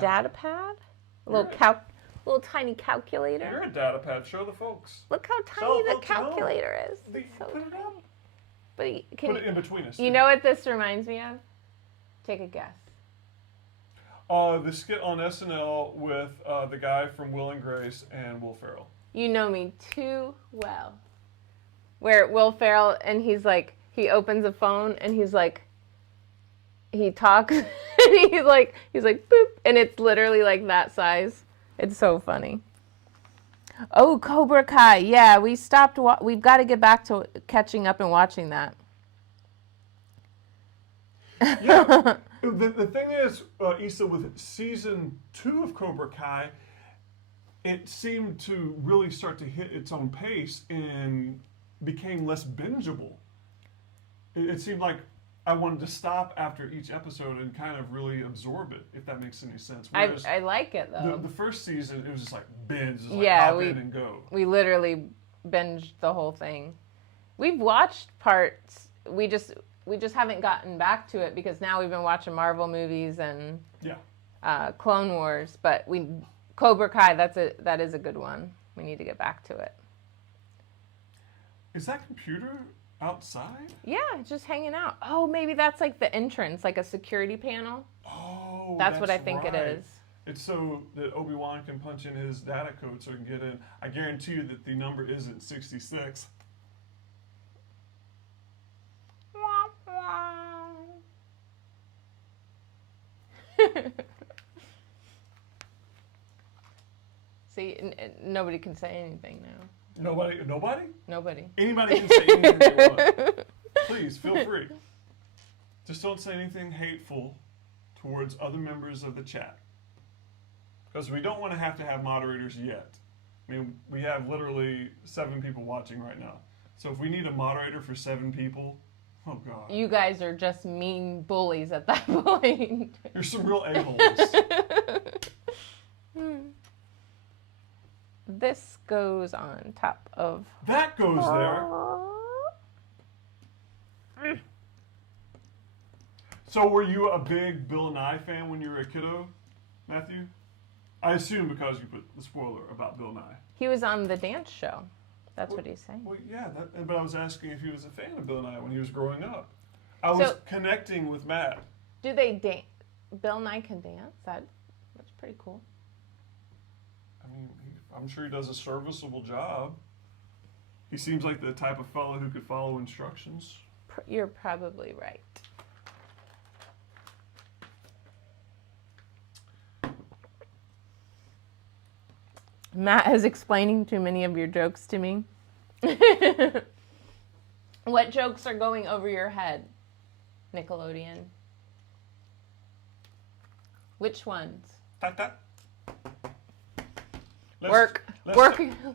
data pad? A little tiny calculator? You're a data pad. Show the folks. Look how tiny the calculator is. Put it up. But Put it in between us. You know what this reminds me of? Take a guess. The skit on SNL with the guy from Will and Grace and Will Ferrell. You know me too well. Where Will Ferrell, and he's like, he opens a phone and he's like, he talks and he's like boop, and it's literally like that size. It's so funny. Oh, Cobra Kai. Yeah, we stopped. We've got to get back to catching up and watching that. Yeah. The thing is, Issa, with season 2 of Cobra Kai, it seemed to really start to hit its own pace and became less bingeable. It seemed like I wanted to stop after each episode and kind of really absorb it, if that makes any sense. Whereas I like it, though. The first season, it was just like binge, just yeah, hop in and go. We literally binged the whole thing. We've watched parts. We just haven't gotten back to it because now we've been watching Marvel movies and Clone Wars. But Cobra Kai, that is a good one. We need to get back to it. Is that computer outside? Yeah, it's just hanging out. Oh, maybe that's like the entrance, like a security panel. Oh, that's what I think it is. It's so that Obi-Wan can punch in his data code so he can get in. I guarantee you that the number isn't 66. See, nobody can say anything now. Nobody? Nobody. Anybody can say anything they want. Please, feel free. Just don't say anything hateful towards other members of the chat. Because we don't want to have moderators yet. I mean, we have literally 7 people watching right now. So if we need a moderator for 7 people, oh God. You guys are just mean bullies at that point. You're some real a-holes. This goes on top of... That goes there. So were you a big Bill Nye fan when you were a kiddo, Matthew? I assume because you put the spoiler about Bill Nye. He was on the dance show. That's what he's saying. Well, yeah, but I was asking if he was a fan of Bill Nye when he was growing up. I was connecting with Matt. Do they dance? Bill Nye can dance? That's pretty cool. I mean, I'm sure he does a serviceable job. He seems like the type of fellow who could follow instructions. You're probably right. Matt is explaining too many of your jokes to me. What jokes are going over your head, Nickelodeon? Which ones? Work.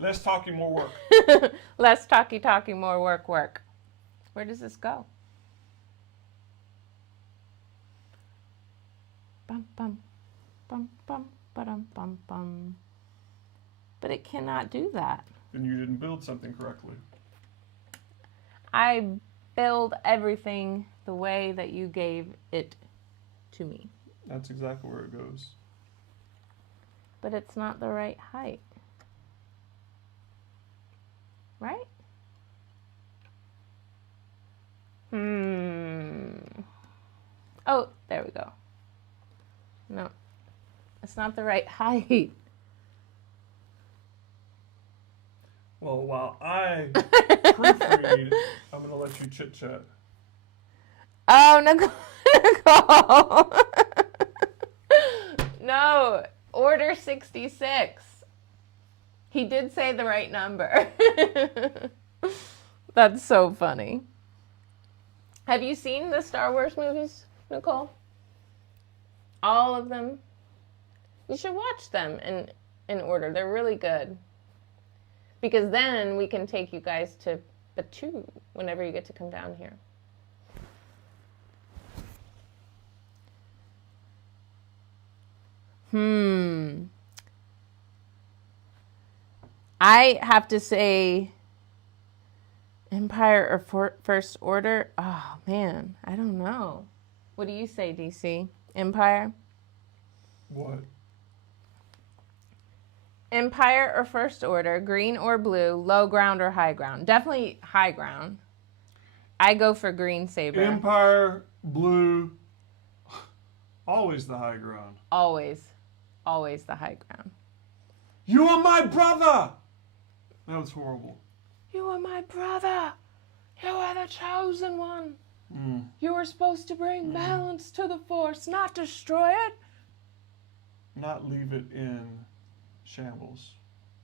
Less talking, more work. Less talky, more work. Where does this go? Bum, bum, bum, bum, ba-dum, bum, bum. But it cannot do that. Then you didn't build something correctly. I build everything the way that you gave it to me. That's exactly where it goes. But it's not the right height. Right? Oh, there we go. No, it's not the right height. Well, while I proofread, I'm going to let you chit-chat. Oh, Nicole. No, order 66. He did say the right number. That's so funny. Have you seen the Star Wars movies, Nicole? All of them? You should watch them in order. They're really good. Because then we can take you guys to Batuu whenever you get to come down here. I have to say Empire or First Order. Oh, man. I don't know. What do you say, DC? Empire? What? Empire or First Order, green or blue, low ground or high ground? Definitely high ground. I go for green saber. Empire, blue, always the high ground. Always the high ground. You are my brother! That was horrible. You are my brother. You are the chosen one. You were supposed to bring balance to the Force, not destroy it. Not leave it in shambles.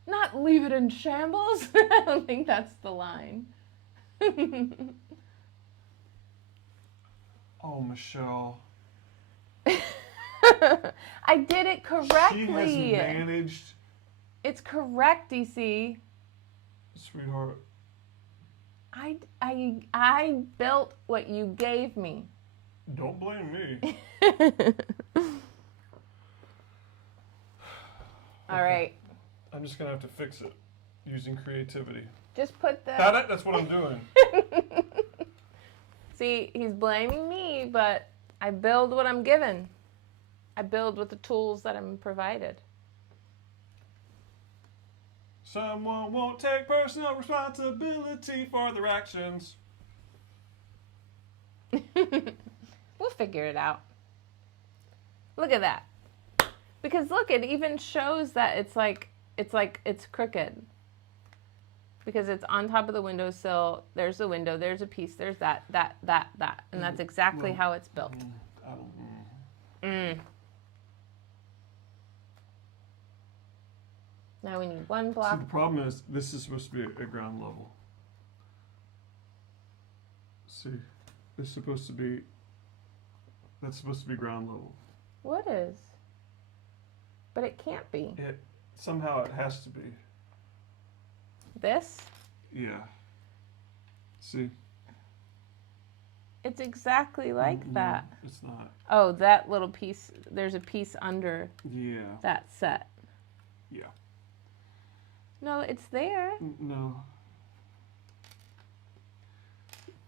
Not leave it in shambles? I don't think that's the line. Oh, Michelle. I did it correctly. She has managed. It's correct, DC. Sweetheart. I built what you gave me. Don't blame me. All right. I'm just going to have to fix it. Using creativity. Just put the... Got it? That's what I'm doing. See, he's blaming me, but I build what I'm given. I build with the tools that I'm provided. Someone won't take personal responsibility for their actions. We'll figure it out. Look at that. Because look, it even shows that it's crooked. Because it's on top of the windowsill. There's the window. There's a piece. There's that. And that's exactly how it's built. Now we need one block. See, the problem is this is supposed to be at ground level. See, this is supposed to be, that's supposed to be ground level. What is? But it can't be. Somehow it has to be. This? Yeah. See? It's exactly like that. It's not. Oh, that little piece, there's a piece under that set. Yeah. No, it's there. No.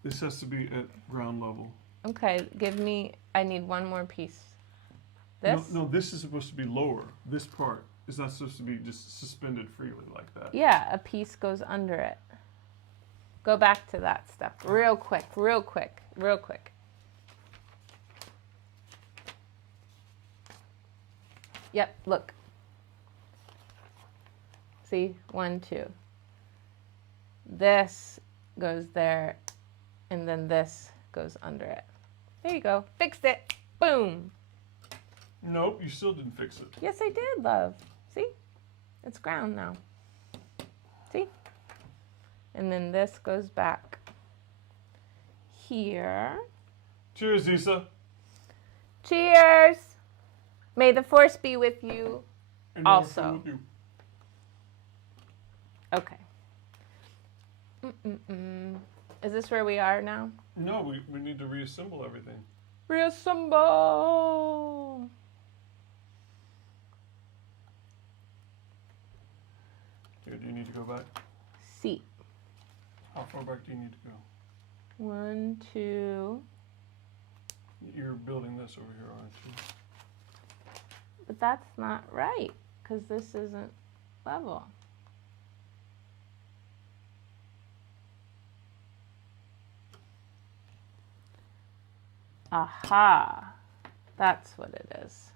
This has to be at ground level. Okay, I need one more piece. This? No, this is supposed to be lower. This part is not supposed to be just suspended freely like that. Yeah, a piece goes under it. Go back to that step. Real quick. Yep, look. See, 1, 2. This goes there, and then this goes under it. There you go. Fixed it. Boom. Nope, you still didn't fix it. Yes, I did, love. See? It's ground now. See? And then this goes back here. Cheers, Isa. Cheers. May the force be with you And also. with you. Okay. Is this where we are now? No, we need to reassemble everything. Reassemble. Here, do you need to go back? See. How far back do you need to go? 1, 2. You're building this over here, aren't you? But that's not right, because this isn't level. Aha. That's what it is.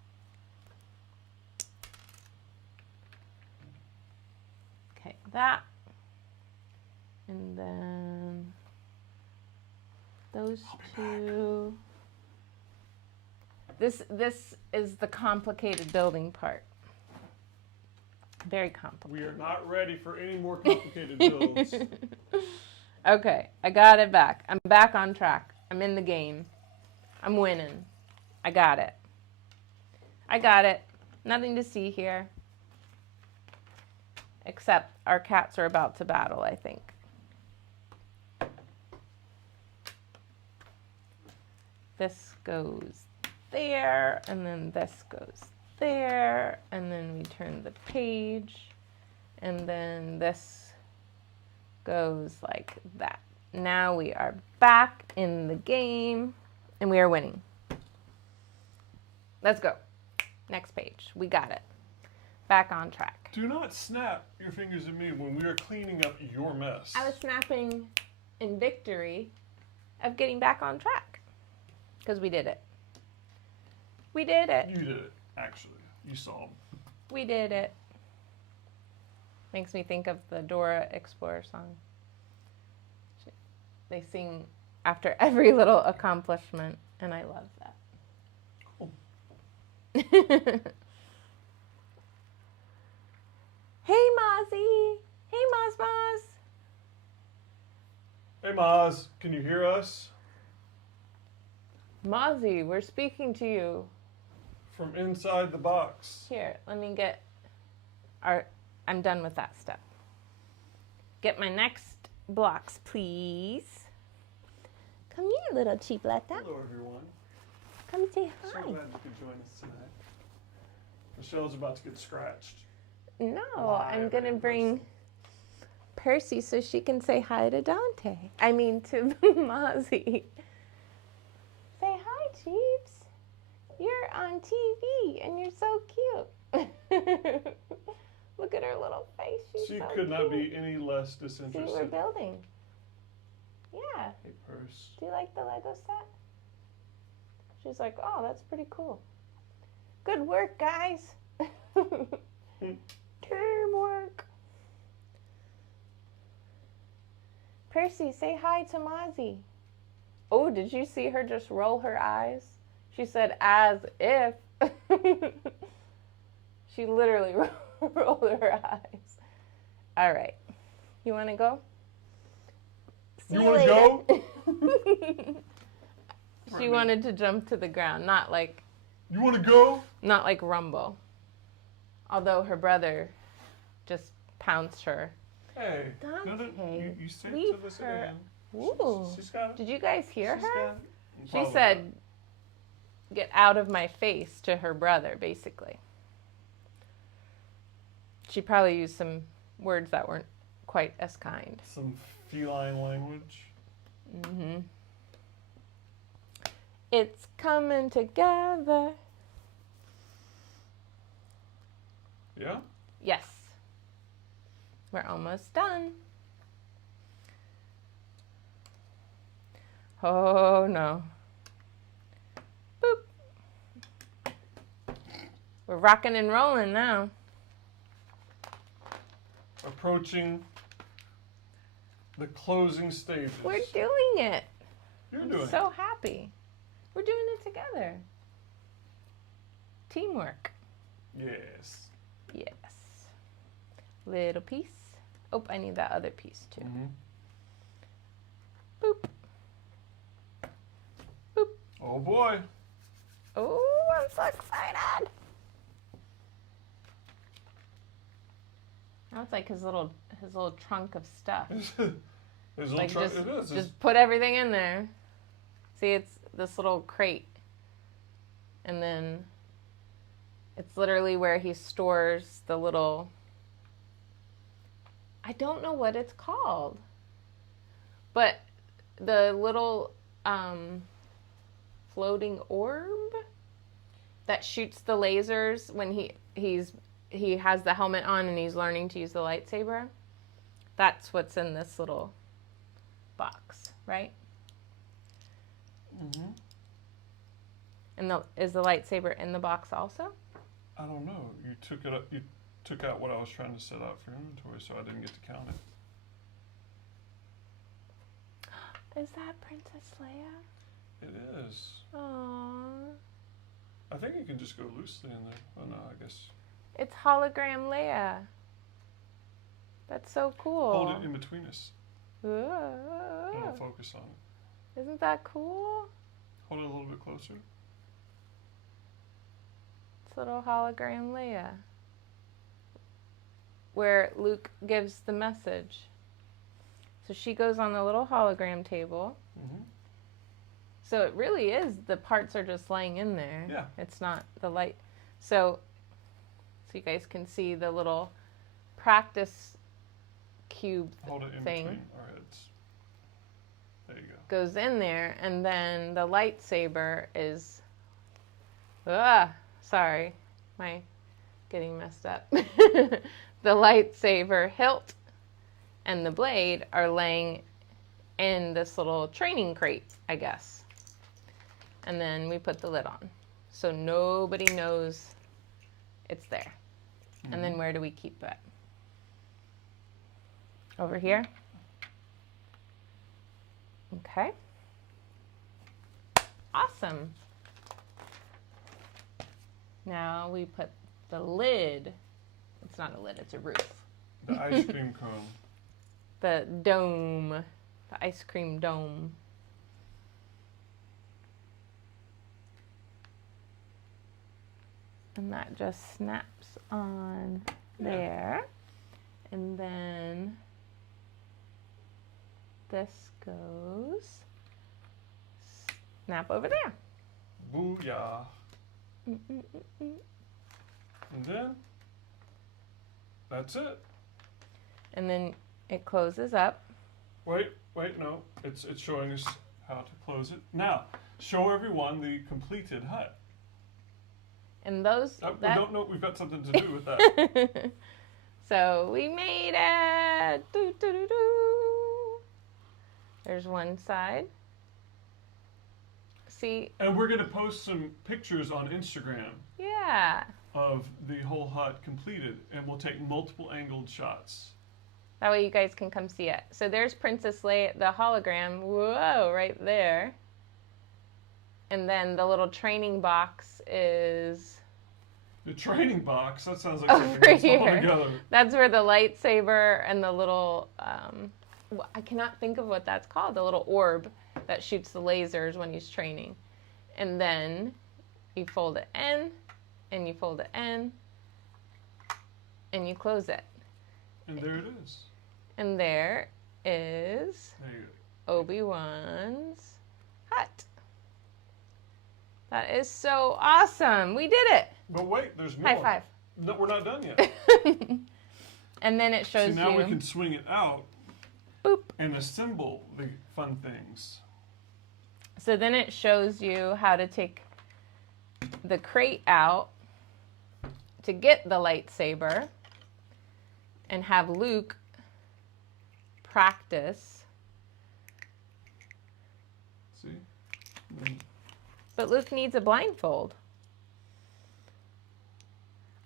Okay, that. And then those two. This is the complicated building part. Very complicated. We are not ready for any more complicated builds. Okay, I got it back. I'm back on track. I'm in the game. I'm winning. I got it. Nothing to see here. Except our cats are about to battle, I think. This goes there, and then this goes there, and then we turn the page, and then this goes like that. Now we are back in the game, and we are winning. Let's go. Next page. We got it. Back on track. Do not snap your fingers at me when we are cleaning up your mess. I was snapping in victory of getting back on track. Because we did it. We did it. You did it, actually. You saw. We did it. Makes me think of the Dora Explorer song. They sing after every little accomplishment, and I love that. Cool. Hey, Mozzie. Hey, Moz. Hey, Maz, can you hear us? Mozzie, we're speaking to you. From inside the box. Here, let me get I'm done with that step. Get my next blocks, please. Come here, little cheapletta. Hello, everyone. Come say hi. So glad you could join us tonight. Michelle's about to get scratched. No, Live I'm going to in bring... person. Percy so she can say hi to Dante. I mean to Mozzie. Say hi, Jeeves. You're on TV and you're so cute. Look at her little face. She's She so could not cute. be any less See, disinterested. we're building. Yeah. Hey, Purse. Do you like the Lego set? She's like, oh, that's pretty cool. Good work, guys. Teamwork. Percy, say hi to Mozzie. Oh, did you see her just roll her eyes? She said, as if. She literally rolled her eyes. All right. You want to go? You want to go? She wanted to jump to the ground, not like. You want to go? Not like Rumble. Although her brother just pounced her. Hey. Dante, You say to leave listen her. in. Ooh. She's got it. Did you guys hear She's her? got it. She Probably said, get out of my face to her brother, basically. She probably used some words that weren't quite as kind. some feline language. Mm-hmm. It's coming together. Yeah? Yes. We're almost done. Oh, no. Boop. We're rocking and rolling now. Approaching the closing stages. We're doing it. You're I'm doing so happy. We're doing it together. Teamwork. it. Yes. Yes. Little piece. Oh, I need that other piece too. Mm-hmm. Boop. Boop. Oh boy. Oh, I'm so excited. That's like his little trunk of stuff. There's a Like little it is. just put everything in there. See, it's this little crate. And then it's literally where he stores the little, I don't know what it's called, but the little floating orb that shoots the lasers when he has the helmet on and he's learning to use the lightsaber. That's what's in this little box, right? Mm-hmm. And is the lightsaber in the box also? I don't know. You took it up. You took out what I was trying to set out for inventory, so I didn't get to count it. Is that Princess Leia? It is. Aww. I think you can just go loosely in there. Oh no, I guess. It's hologram Leia. That's so cool. Hold it in between us. Ooh. It'll focus on it. Isn't that cool? Hold it a little bit closer. It's little hologram Leia. Where Luke gives the message. So she goes on the little hologram table. Mm-hmm. So it really is, the parts are just laying in there. Yeah. It's not the light. So you guys can see the little practice cube Hold it in thing between our heads. There you go. goes in there, and then the lightsaber is, sorry, my getting messed up. The lightsaber hilt and the blade are laying in this little training crate, I guess. And then we put the lid on, so nobody knows it's there. Mm-hmm. And then where do we keep it? Over here? Okay. Awesome. Now we put the lid. It's not a lid, it's a roof. The ice cream cone. The dome. The ice cream dome. And that just snaps on there. And then this goes snap over there. Booyah. Mm-mm-mm-mm. And then, that's it. And then it closes up. Wait, no. It's showing us how to close it. Now, show everyone the completed hut. And those... We don't know, we've got something to do with that. So we made it. Doo, doo, doo, doo. There's one side. See? And we're going to post some pictures on Instagram. Yeah. Of the whole hut completed, and we'll take multiple angled shots. That way you guys can come see it. So there's Princess Leia, the hologram. Whoa, right there. And then the little training box is... The training box? That sounds like something over that's all here. together. That's where the lightsaber and the little... I cannot think of what that's called. The little orb that shoots the lasers when he's training. And then you fold it in, and you fold it in, and you close it. And there it is. And there is Obi-Wan's hut. That is so awesome. We did it. But wait, there's more. High five. No, we're not done yet. And then it shows you. So now we can swing it out. Boop. And assemble the fun things. So then it shows you how to take the crate out to get the lightsaber and have Luke practice. See? But Luke needs a blindfold.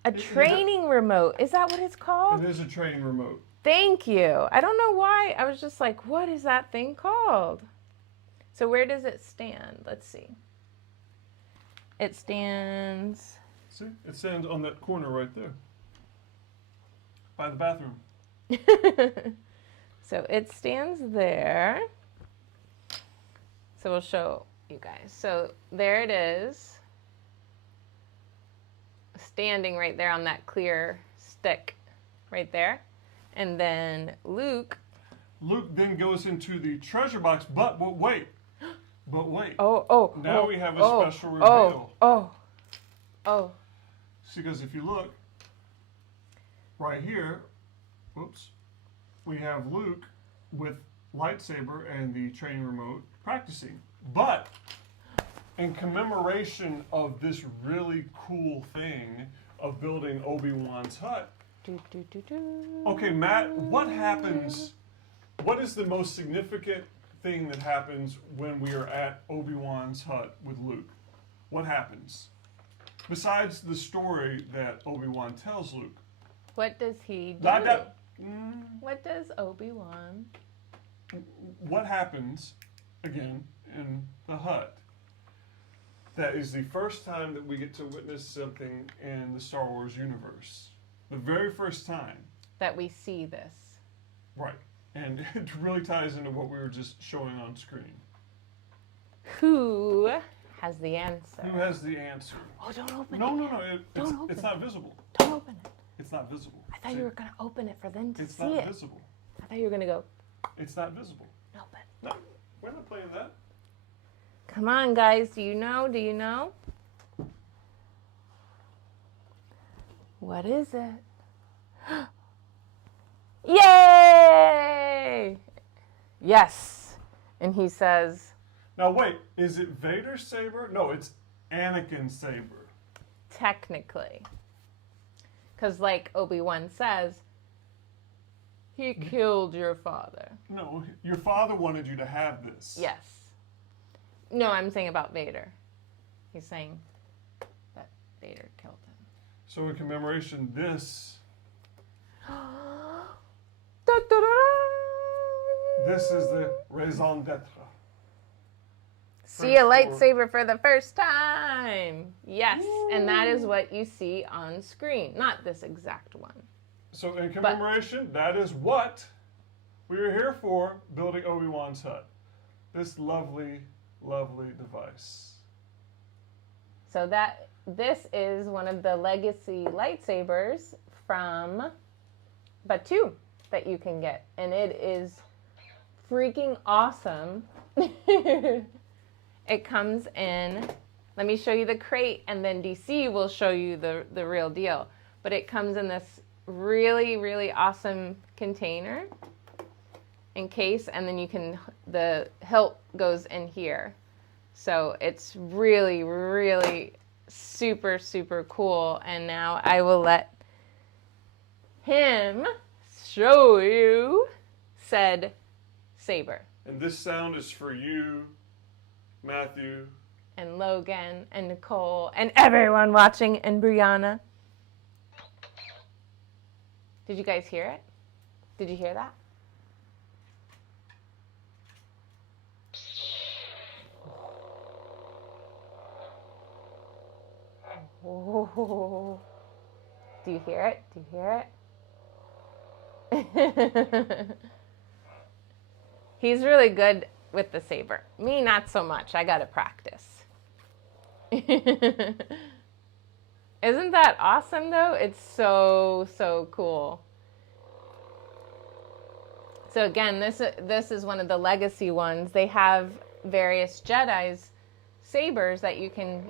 A training remote. Is that what it's called? It is a training remote. Thank you. I don't know why. I was just like, what is that thing called? So where does it stand? Let's see. It stands... See? It stands on that corner right there. By the bathroom. So it stands there. So we'll show you guys. So there it is. Standing right there on that clear stick. Right there. And then Luke then goes into the treasure box, but wait. But wait. Now we have a special reveal. Oh. See, because if you look right here, whoops, we have Luke with lightsaber and the training remote practicing. But in commemoration of this really cool thing of building Obi-Wan's hut, okay, Matt, what happens, what is the most significant thing that happens when we are at Obi-Wan's hut with Luke? What happens? Besides the story that Obi-Wan tells Luke. What does he do? What does Obi-Wan? What happens, again, in the hut? That is the first time that we get to witness something in the Star Wars universe. The very first time. That we see this. Right. And it really ties into what we were just showing on screen. Who has the answer? Who has the answer? Oh, don't open it. No. It's not visible. Don't open it. It's not visible. I thought you were going to open it for them to see it. It's not visible. I thought you were going to go. It's not visible. Open. No, we're not playing that. Come on, guys. Do you know? Do you know? What is it? Yay! Yes. And he says... Now wait, is it Vader's saber? No, it's Anakin's saber. Technically. Because like Obi-Wan says, he killed your father. No, your father wanted you to have this. Yes. No, I'm saying about Vader. He's saying that Vader killed him. So in commemoration, this... This is the raison d'etre. See a lightsaber for the first time. Yes, and that is what you see on screen. Not this exact one. So in commemoration, that is what we are here for, building Obi-Wan's hut. This lovely, lovely device. So this is one of the legacy lightsabers from Batuu that you can get. And it is freaking awesome. It comes in, let me show you the crate, and then DC will show you the real deal. But it comes in this really, really awesome container. encase, and then the hilt goes in here. So it's really, really super, super cool. And now I will let him show you said saber. And this sound is for you, Matthew. And Logan, and Nicole, and everyone watching, and Brianna. Did you guys hear it? Did you hear that? Oh. Do you hear it? Do you hear it? He's really good with the saber. Me, not so much. I gotta practice. Isn't that awesome, though? It's so, so cool. So again, this is one of the legacy ones. They have various Jedi's sabers that you can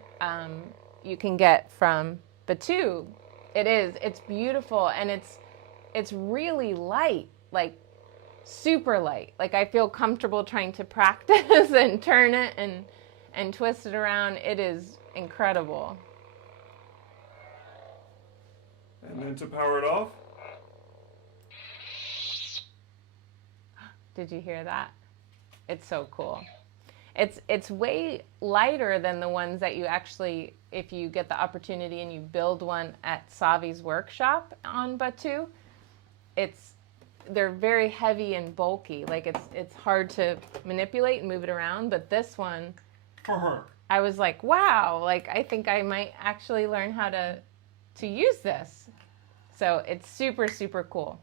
get from Batuu. It's beautiful, and it's really light, like super light. Like I feel comfortable trying to practice and turn it and twist it around. It is incredible. And then to power it off. Did you hear that? It's so cool. It's way lighter than the ones that you actually, if you get the opportunity and you build one at Savi's workshop on Batuu, they're very heavy and bulky. Like it's hard to manipulate and move it around. But this one, for her, I was like, wow, like I think I might actually learn how to use this. So it's super, super cool.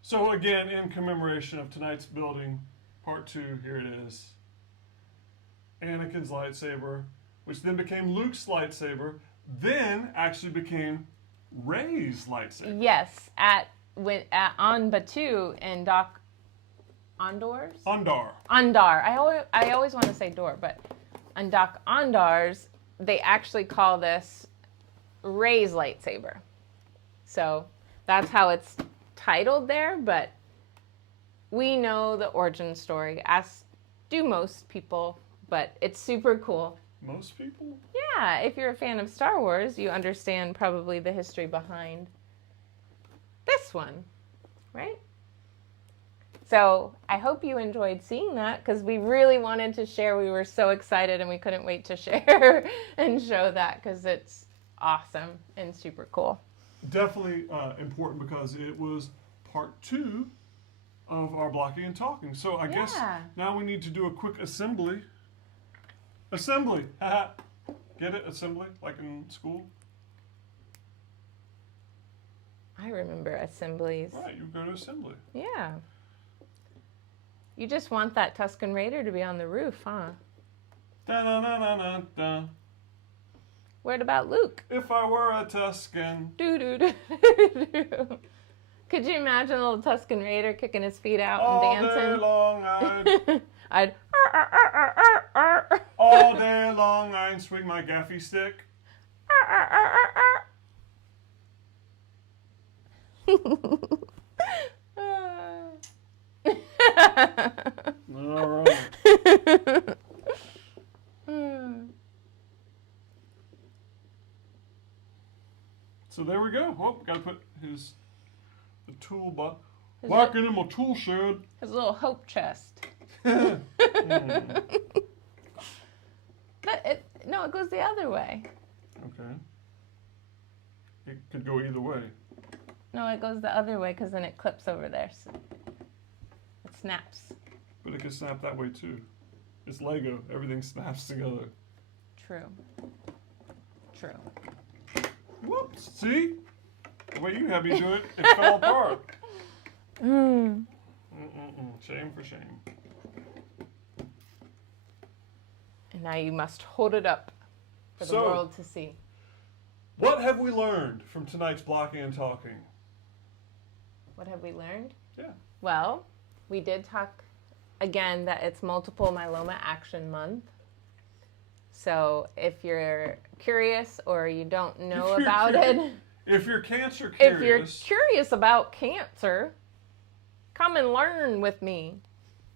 So again, in commemoration of tonight's building, part 2, here it is. Anakin's lightsaber, which then became Luke's lightsaber, then actually became Rey's lightsaber. Yes, on Batuu and Doc Ondor's? Ondar. I always want to say Door, but on Doc Ondar's, they actually call this Rey's lightsaber. So that's how it's titled there, but we know the origin story, as do most people, but it's super cool. Most people? Yeah, if you're a fan of Star Wars, you understand probably the history behind this one, right? So I hope you enjoyed seeing that, because we really wanted to share. We were so excited and we couldn't wait to share and show that, because it's awesome and super cool. Definitely important, because it was part 2 of our blocking and talking. So I guess now we need to do a quick assembly. Assembly! Get it? Assembly? Like in school? I remember assemblies. Right, you go to assembly. Yeah. You just want that Tusken Raider to be on the roof, huh? Da-na-na-na-na-da. What about Luke? If I were a Tusken. Do-do-do-do-do. Could you imagine a little Tusken Raider kicking his feet out and dancing? All day long I'd all day long I'd swing my gaffy stick. All right. So there we go. Oh, gotta put the tool box back in my tool shed. His little hope chest. No, it goes the other way. Okay. It could go either way. No, it goes the other way, because then it clips over there. So it snaps. But it could snap that way too. It's Lego. Everything snaps together. True. Whoops. See? The way you had me do it, it fell apart. Shame for shame. And now you must hold it up for the world to see. What have we learned from tonight's blocking and talking? What have we learned? Yeah. Well, we did talk again that it's Multiple Myeloma Action Month. So if you're curious or you don't know about it. If you're cancer curious. If you're curious about cancer, come and learn with me.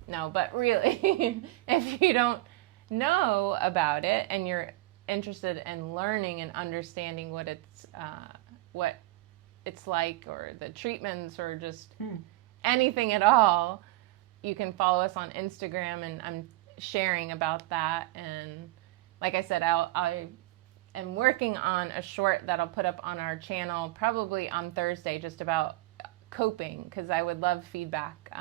No, but really, if you don't know about it and you're interested in learning and understanding what it's like, or the treatments, or just anything at all, you can follow us on Instagram, and I'm sharing about that. And like I said, I am working on a short that I'll put up on our channel probably on Thursday, just about coping, because I would love feedback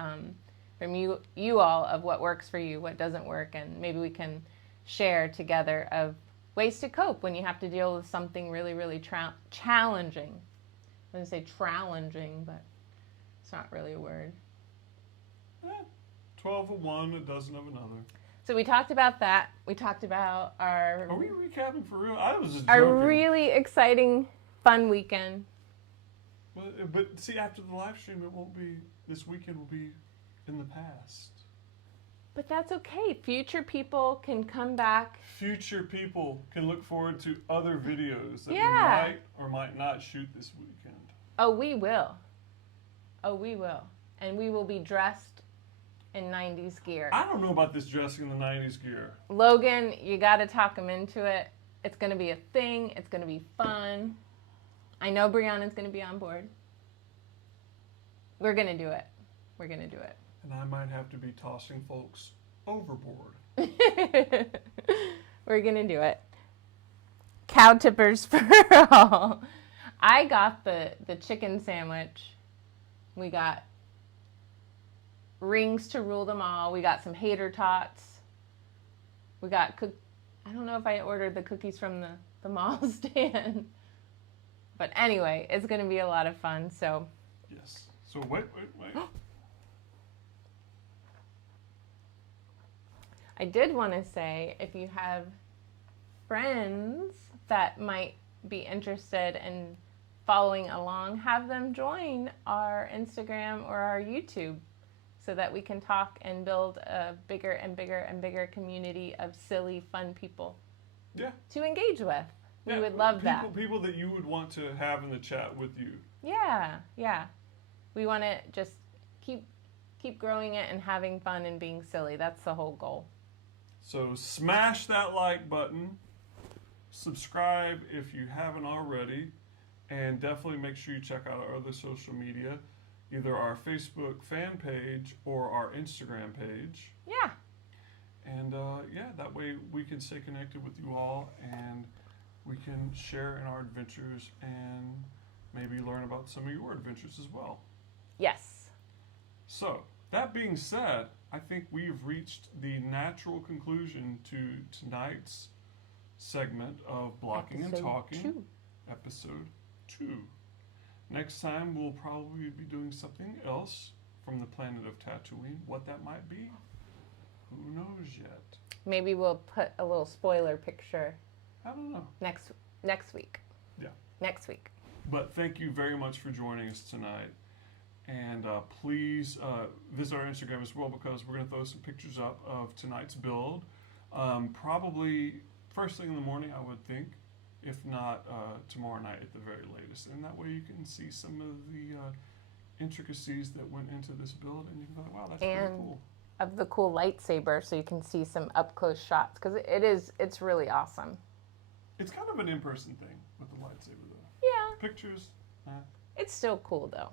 from you all of what works for you, what doesn't work, and maybe we can share together of ways to cope when you have to deal with something really, really challenging. I was going to say challenging, but it's not really a word. 12 of one, a dozen of another. So we talked about that. We talked about our... Are we recapping for real? I was just our joking. really exciting, fun weekend. But see, after the live stream, it won't be... This weekend will be in the past. But that's okay. Future people can come back. Future people can look forward to other videos that we might or might not shoot this weekend. Oh, we will. Oh, we will. And we will be dressed in 90s gear. I don't know about this dressing in the 90s gear. Logan, you got to talk him into it. It's going to be a thing. It's going to be fun. I know Brianna's going to be on board. We're going to do it. We're going to do it. And I might have to be tossing folks overboard. We're going to do it. Cow tippers for all. I got the chicken sandwich. We got rings to rule them all. We got some hater tots. We got I don't know if I ordered the cookies from the mall stand. But anyway, it's going to be a lot of fun. So yes. So wait. I did want to say, if you have friends that might be interested in following along, have them join our Instagram or our YouTube so that we can talk and build a bigger and bigger and bigger community of silly, fun people to engage with. We would love that. People that you would want to have in the chat with you. Yeah. We want to just keep growing it and having fun and being silly. That's the whole goal. So smash that like button, subscribe if you haven't already, and definitely make sure you check out our other social media, either our Facebook fan page or our Instagram page. Yeah. And that way we can stay connected with you all, and we can share in our adventures and maybe learn about some of your adventures as well. Yes. So, that being said, I think we've reached the natural conclusion to tonight's segment of Blocking and Talking. Episode 2. Next time we'll probably be doing something else from the planet of Tatooine. What that might be, who knows yet. Maybe we'll put a little spoiler picture. I don't know. Next week. Yeah. Next week. But thank you very much for joining us tonight. And please visit our Instagram as well, because we're going to throw some pictures up of tonight's build. Probably first thing in the morning, I would think. If not, tomorrow night at the very latest. And that way you can see some of the intricacies that went into this build. And you can go, wow, that's pretty cool. Of the cool lightsaber, so you can see some up-close shots. Because it's really awesome. It's kind of an in-person thing with the lightsaber, though. Yeah. Pictures. It's still cool, though.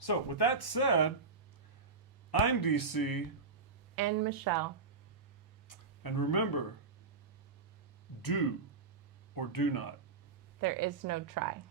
So, with that said, I'm DC. And Michelle. And remember, do or do not. There is no try.